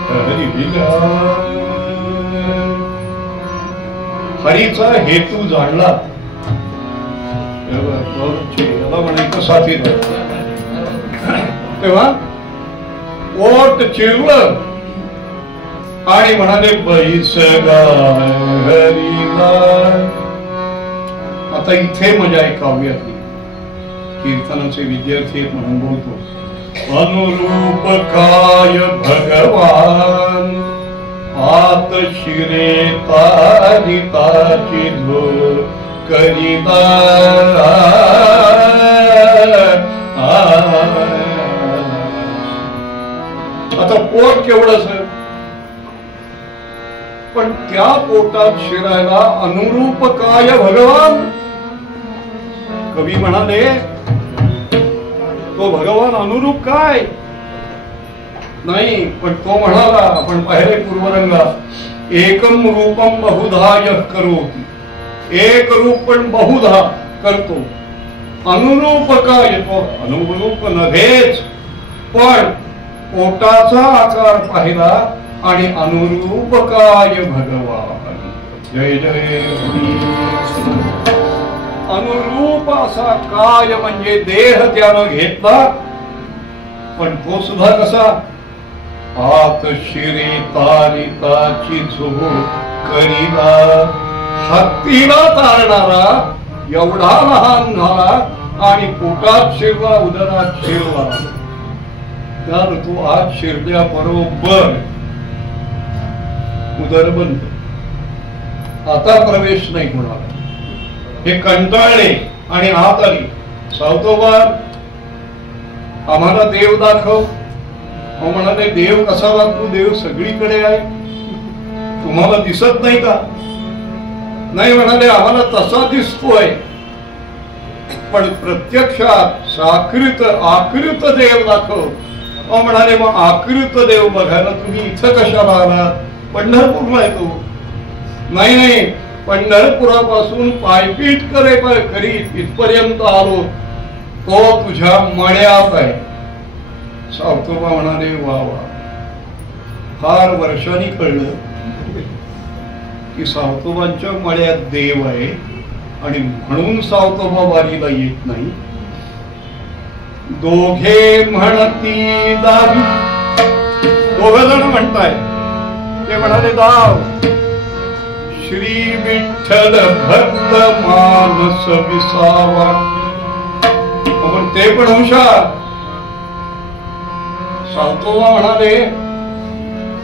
हरिला. हरीचा हेतू जाणला याला म्हणायचं साथीदार. तेव्हा पोट चिरलं आणि म्हणाले बैस हरीला. आता इथे मजा आहे काव्यातली. कीर्तनाचे विद्यार्थी म्हणून बोलतो, अनुरूप काय भगवान आत शिरे तारिताची झोर करिता. आता पोट केवढंच, पण त्या पोटात शिरायला अनुरूप काय भगवान. कवी म्हणाले तो भगवान अनुरूप काय नाही, पण तो म्हणाला, आपण पाहिले पूर्वरंगात, एकम रूपम बहुधा यः करोति. एक रूप पण बहुधा करतो. अनुरूप काय, तो अनुरूप नव्हेच, पण पोटाचा आकार पाहिला आणि अनुरूप काय भगवान. जय जय. अनुरूप असा काय म्हणजे देह त्यानं घेतला, पण तो सुद्धा कसा, आत शिरे तारिताची झोर करिला. हत्तीला तारणारा एवढा लहान झाला आणि पोटात शिरला, उदरात शिरला. तर तो आत शिरल्या बरोबर उदर बंद. आता प्रवेश नाही होणार. हे कंटाळले आणि आत आली. सावतोबा आम्हाला देव दाखव. म्हणाले देव कसा दाखवू, देव सगळीकडे आहे, तुम्हाला दिसत नाही का. नाही म्हणाले आम्हाला तसा दिसतोय, पण प्रत्यक्षात साकृत आकृत देव दाखव. म्हणाले मग आकृत देव बघायला तुम्ही इथं कशाला आलात, पंढरपूरला येतो. नाही नाही, पंढरपुरापासून पायपीट करीत इथपर्यंत आलो, तो तुझ्या मळ्यात आहे. सावतोबा म्हणाले वा वा. फार वर्षांनी कळलं की सावतोबांच्या मळ्यात देव आहे आणि म्हणून सावतोबा वारीला येत नाही. दोघे म्हणती दावी, दोघ जण म्हणताय. ते म्हणाले दाव श्री विठ्ठल भक्त मानस विसावा. पण ते पण हुशार. सावतोबा म्हणाले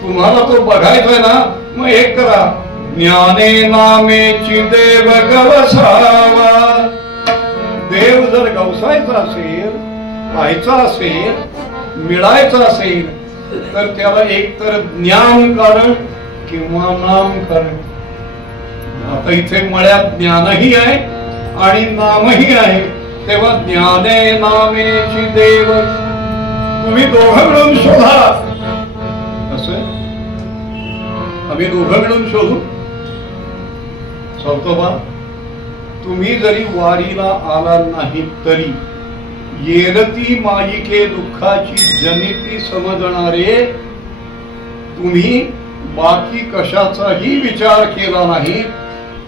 तुम्हाला तो बघायचंय ना, मग एक करा, ज्ञाने नामेची देव गवसावा. देव जर गवसायचा असेल, पाहायचा असेल, मिळायचा असेल, तर त्याला एक तर ज्ञान कारण किंवा नाम कारण. आता इथे मळ्यात ज्ञानही आहे आणि नामही आहे, तेव्हा ज्ञाने नामेची देव. तुम्ही दोघं मिळून शोधा. असं आम्ही दोघं मिळून शोधू. सावतोबा तुम्ही जरी वारीला आला नाही तरी येरती माईके दुःखाची जनिती समजणारे तुम्ही बाकी कशाचाही विचार केला नाही,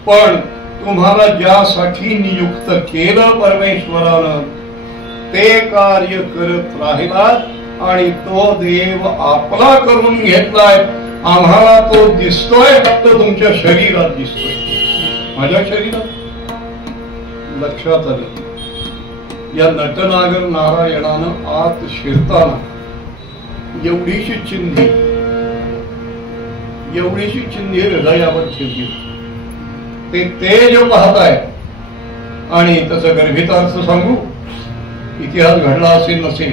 पण तुम्हाला ज्यासाठी नियुक्त केलं परमेश्वरानं ते कार्य करत राहिलात आणि तो देव आपला करून घेतलाय. आम्हाला तो दिसतोय, तो तुमच्या शरीरात दिसतोय, माझ्या शरीरात. लक्षात आलं. या नटनागर नारायणानं आत शिरताना एवढीशी चिन्हे हृदयावर ठेवली. ते तेज पाहताय. आणि त्याचा गर्भितार्थ सांगू, इतिहास घडला असेल नसेल,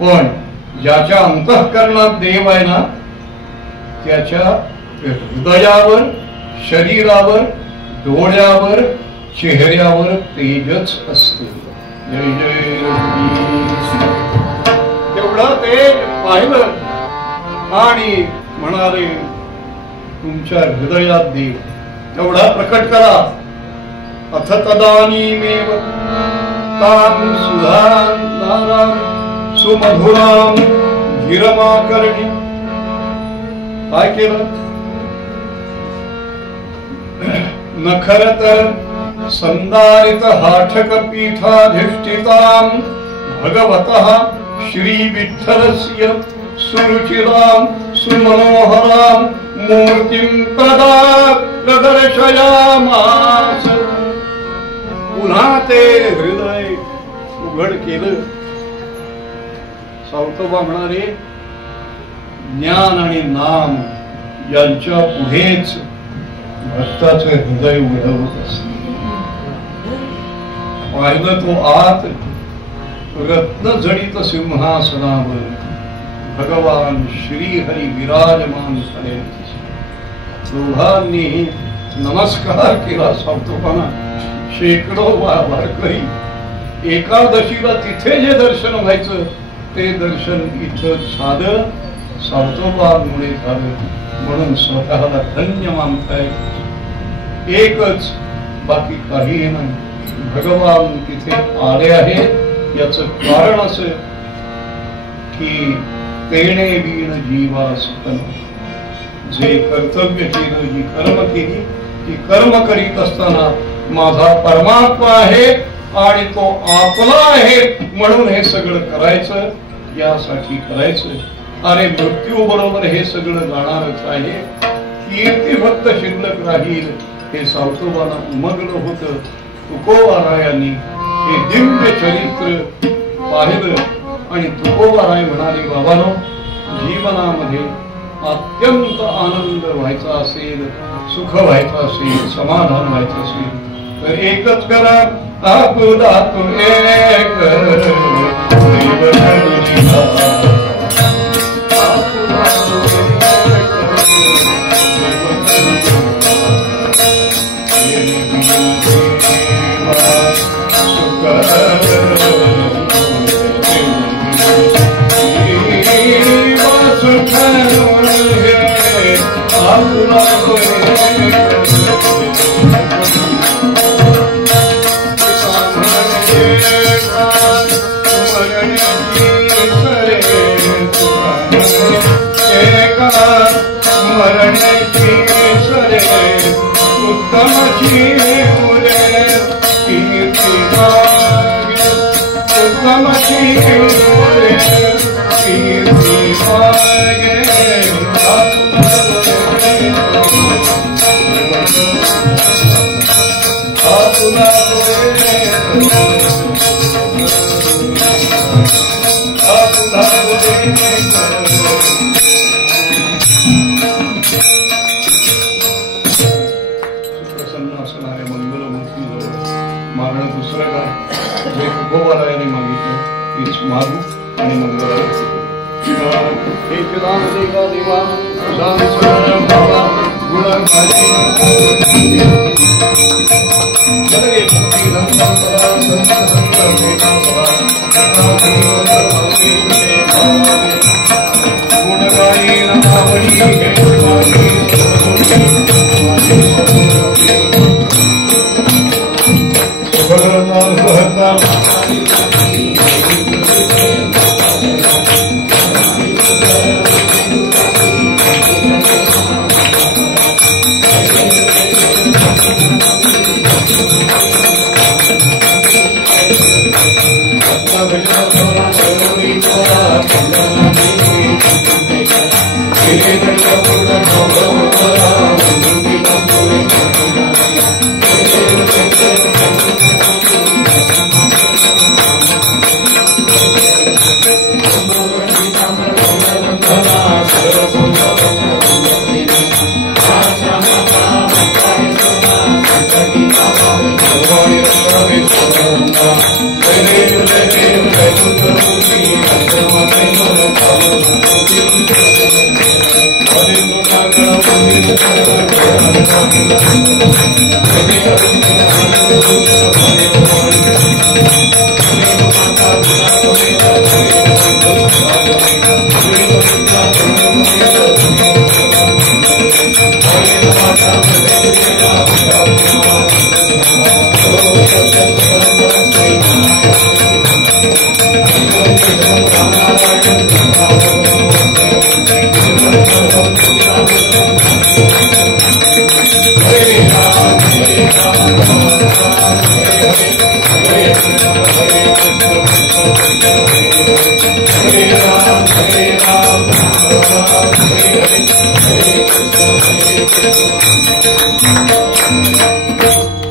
पण ज्याच्या अंतःकरणात देव आहे ना, त्याच्या हृदयावर, शरीरावर, डोळ्यावर, चेहऱ्यावर तेजच असतो. जय जय. तेवढं तेज पाहिलं आणि म्हणाले तुमच्या हृदयात देव तेवढा प्रकट करा. अथ तदानीमेव तां सुधां सुमधुरां धीरमाकर्णी. काय केलं, नखरतर संदारित हाठक पीठाधिष्ठितां भगवतः श्री विठ्ठलस्य सुरुचिराम सुमनोहराम मूर्तिं तदा प्रदर्शयामास. पुन्हा ते हृदय उघड केलं. सावतोबा म्हणाले ज्ञान आणि नाम यांच्या पुढेच भक्ताचे हृदय उघडवत असते. पाहिलं तो आत रत्न जडित सिंहासनावर भगवान श्रीहरी विराजमान झाले. दोघांनीही नमस्कार केला. सावतोबांना शेकडो वारकरी एकादशीला तिथे जे दर्शन व्हायचं ते दर्शन इथं झालं. सावतोबांमुळे झालं म्हणून स्वतःला धन्य मानताय. एकच बाकी काहीही नाही. भगवान तिथे आले आहेत याच कारण असं की तेणे बीण जीवा सुतन. जे कर्तव्य केलं जी कर्म केली ती कर्म करीत असताना माझा परमात्मा आहे आणि तो आपला आहे म्हणून हे सगळं करायचं. यासाठी करायचं. अरे मृत्यू बरोबर हे सगळं जाणारच आहे. कीर्ती फक्त शिल्लक राहील हे सावतोबाला उमगलं होतं. तुकोबारायांनी हे दिव्य चरित्र पाहिलं आणि तुकोबाराय म्हणाले बाबांनो जीवनामध्ये अत्यंत आनंद व्हायचा असेल सुख व्हायचं असेल समाधान व्हायचं असेल तर एकच करा. आपुला तू एक Hare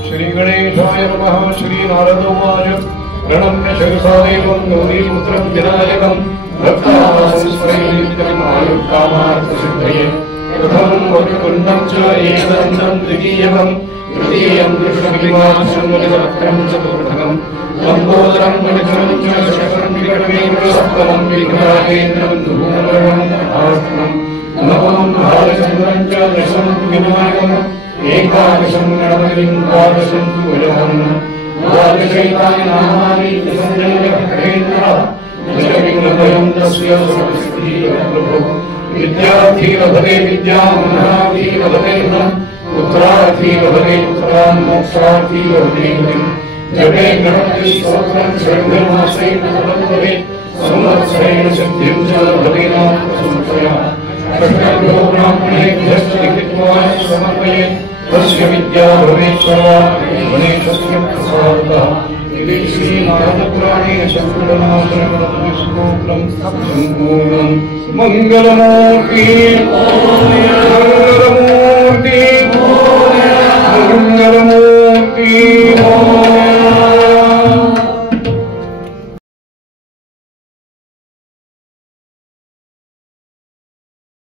श्री गणेशाय नमः। श्री नारदोवाच प्रणम्य शिरसादेवं गौरीपुत्रं विनायकं भक्तानायुक्तामार्थसिद्धये प्रथमं वक्रतुण्डं च एकदन्तं द्वितीयकं तृतीयं कृष्णविमासंवलितवक्त्रं चतुर्थकं लम्बोदरं मणिधरं च शशकं विकटमेव सप्तमं विघ्नाकेन्द्रं धूमवनं तथाष्टमं नवमं भालचन्द्रं च दशमं विनायकम् एकादशं गणपतिं द्वादशं कुलहं द्वादशैतानि नामानि दशञ्जयभक्तेन्द्रः दशविघ्नभयं तस्य सरस्वतीः प्रभुः विद्यार्थी लभते विद्यां धनार्थी लभते धनं पुत्रार्थी लभते पुत्रां मोक्षार्थी लभते गतिं जपे गणपतिस्तोत्रं षड्गणमासेन लभते संवत्सरेण सिद्धिं च लभते नाम संशयः षड्गो ब्राह्मणेभ्यश्च लिखित्वा समर्पयेत् तस्य विद्या भवेश्वरा गणेशस्य प्रसादतः इति श्रीनारदपुराणे शङ्करनाथस्तोत्रं सम्पूर्णं मङ्गलमूर्ति मंगलमूर्ति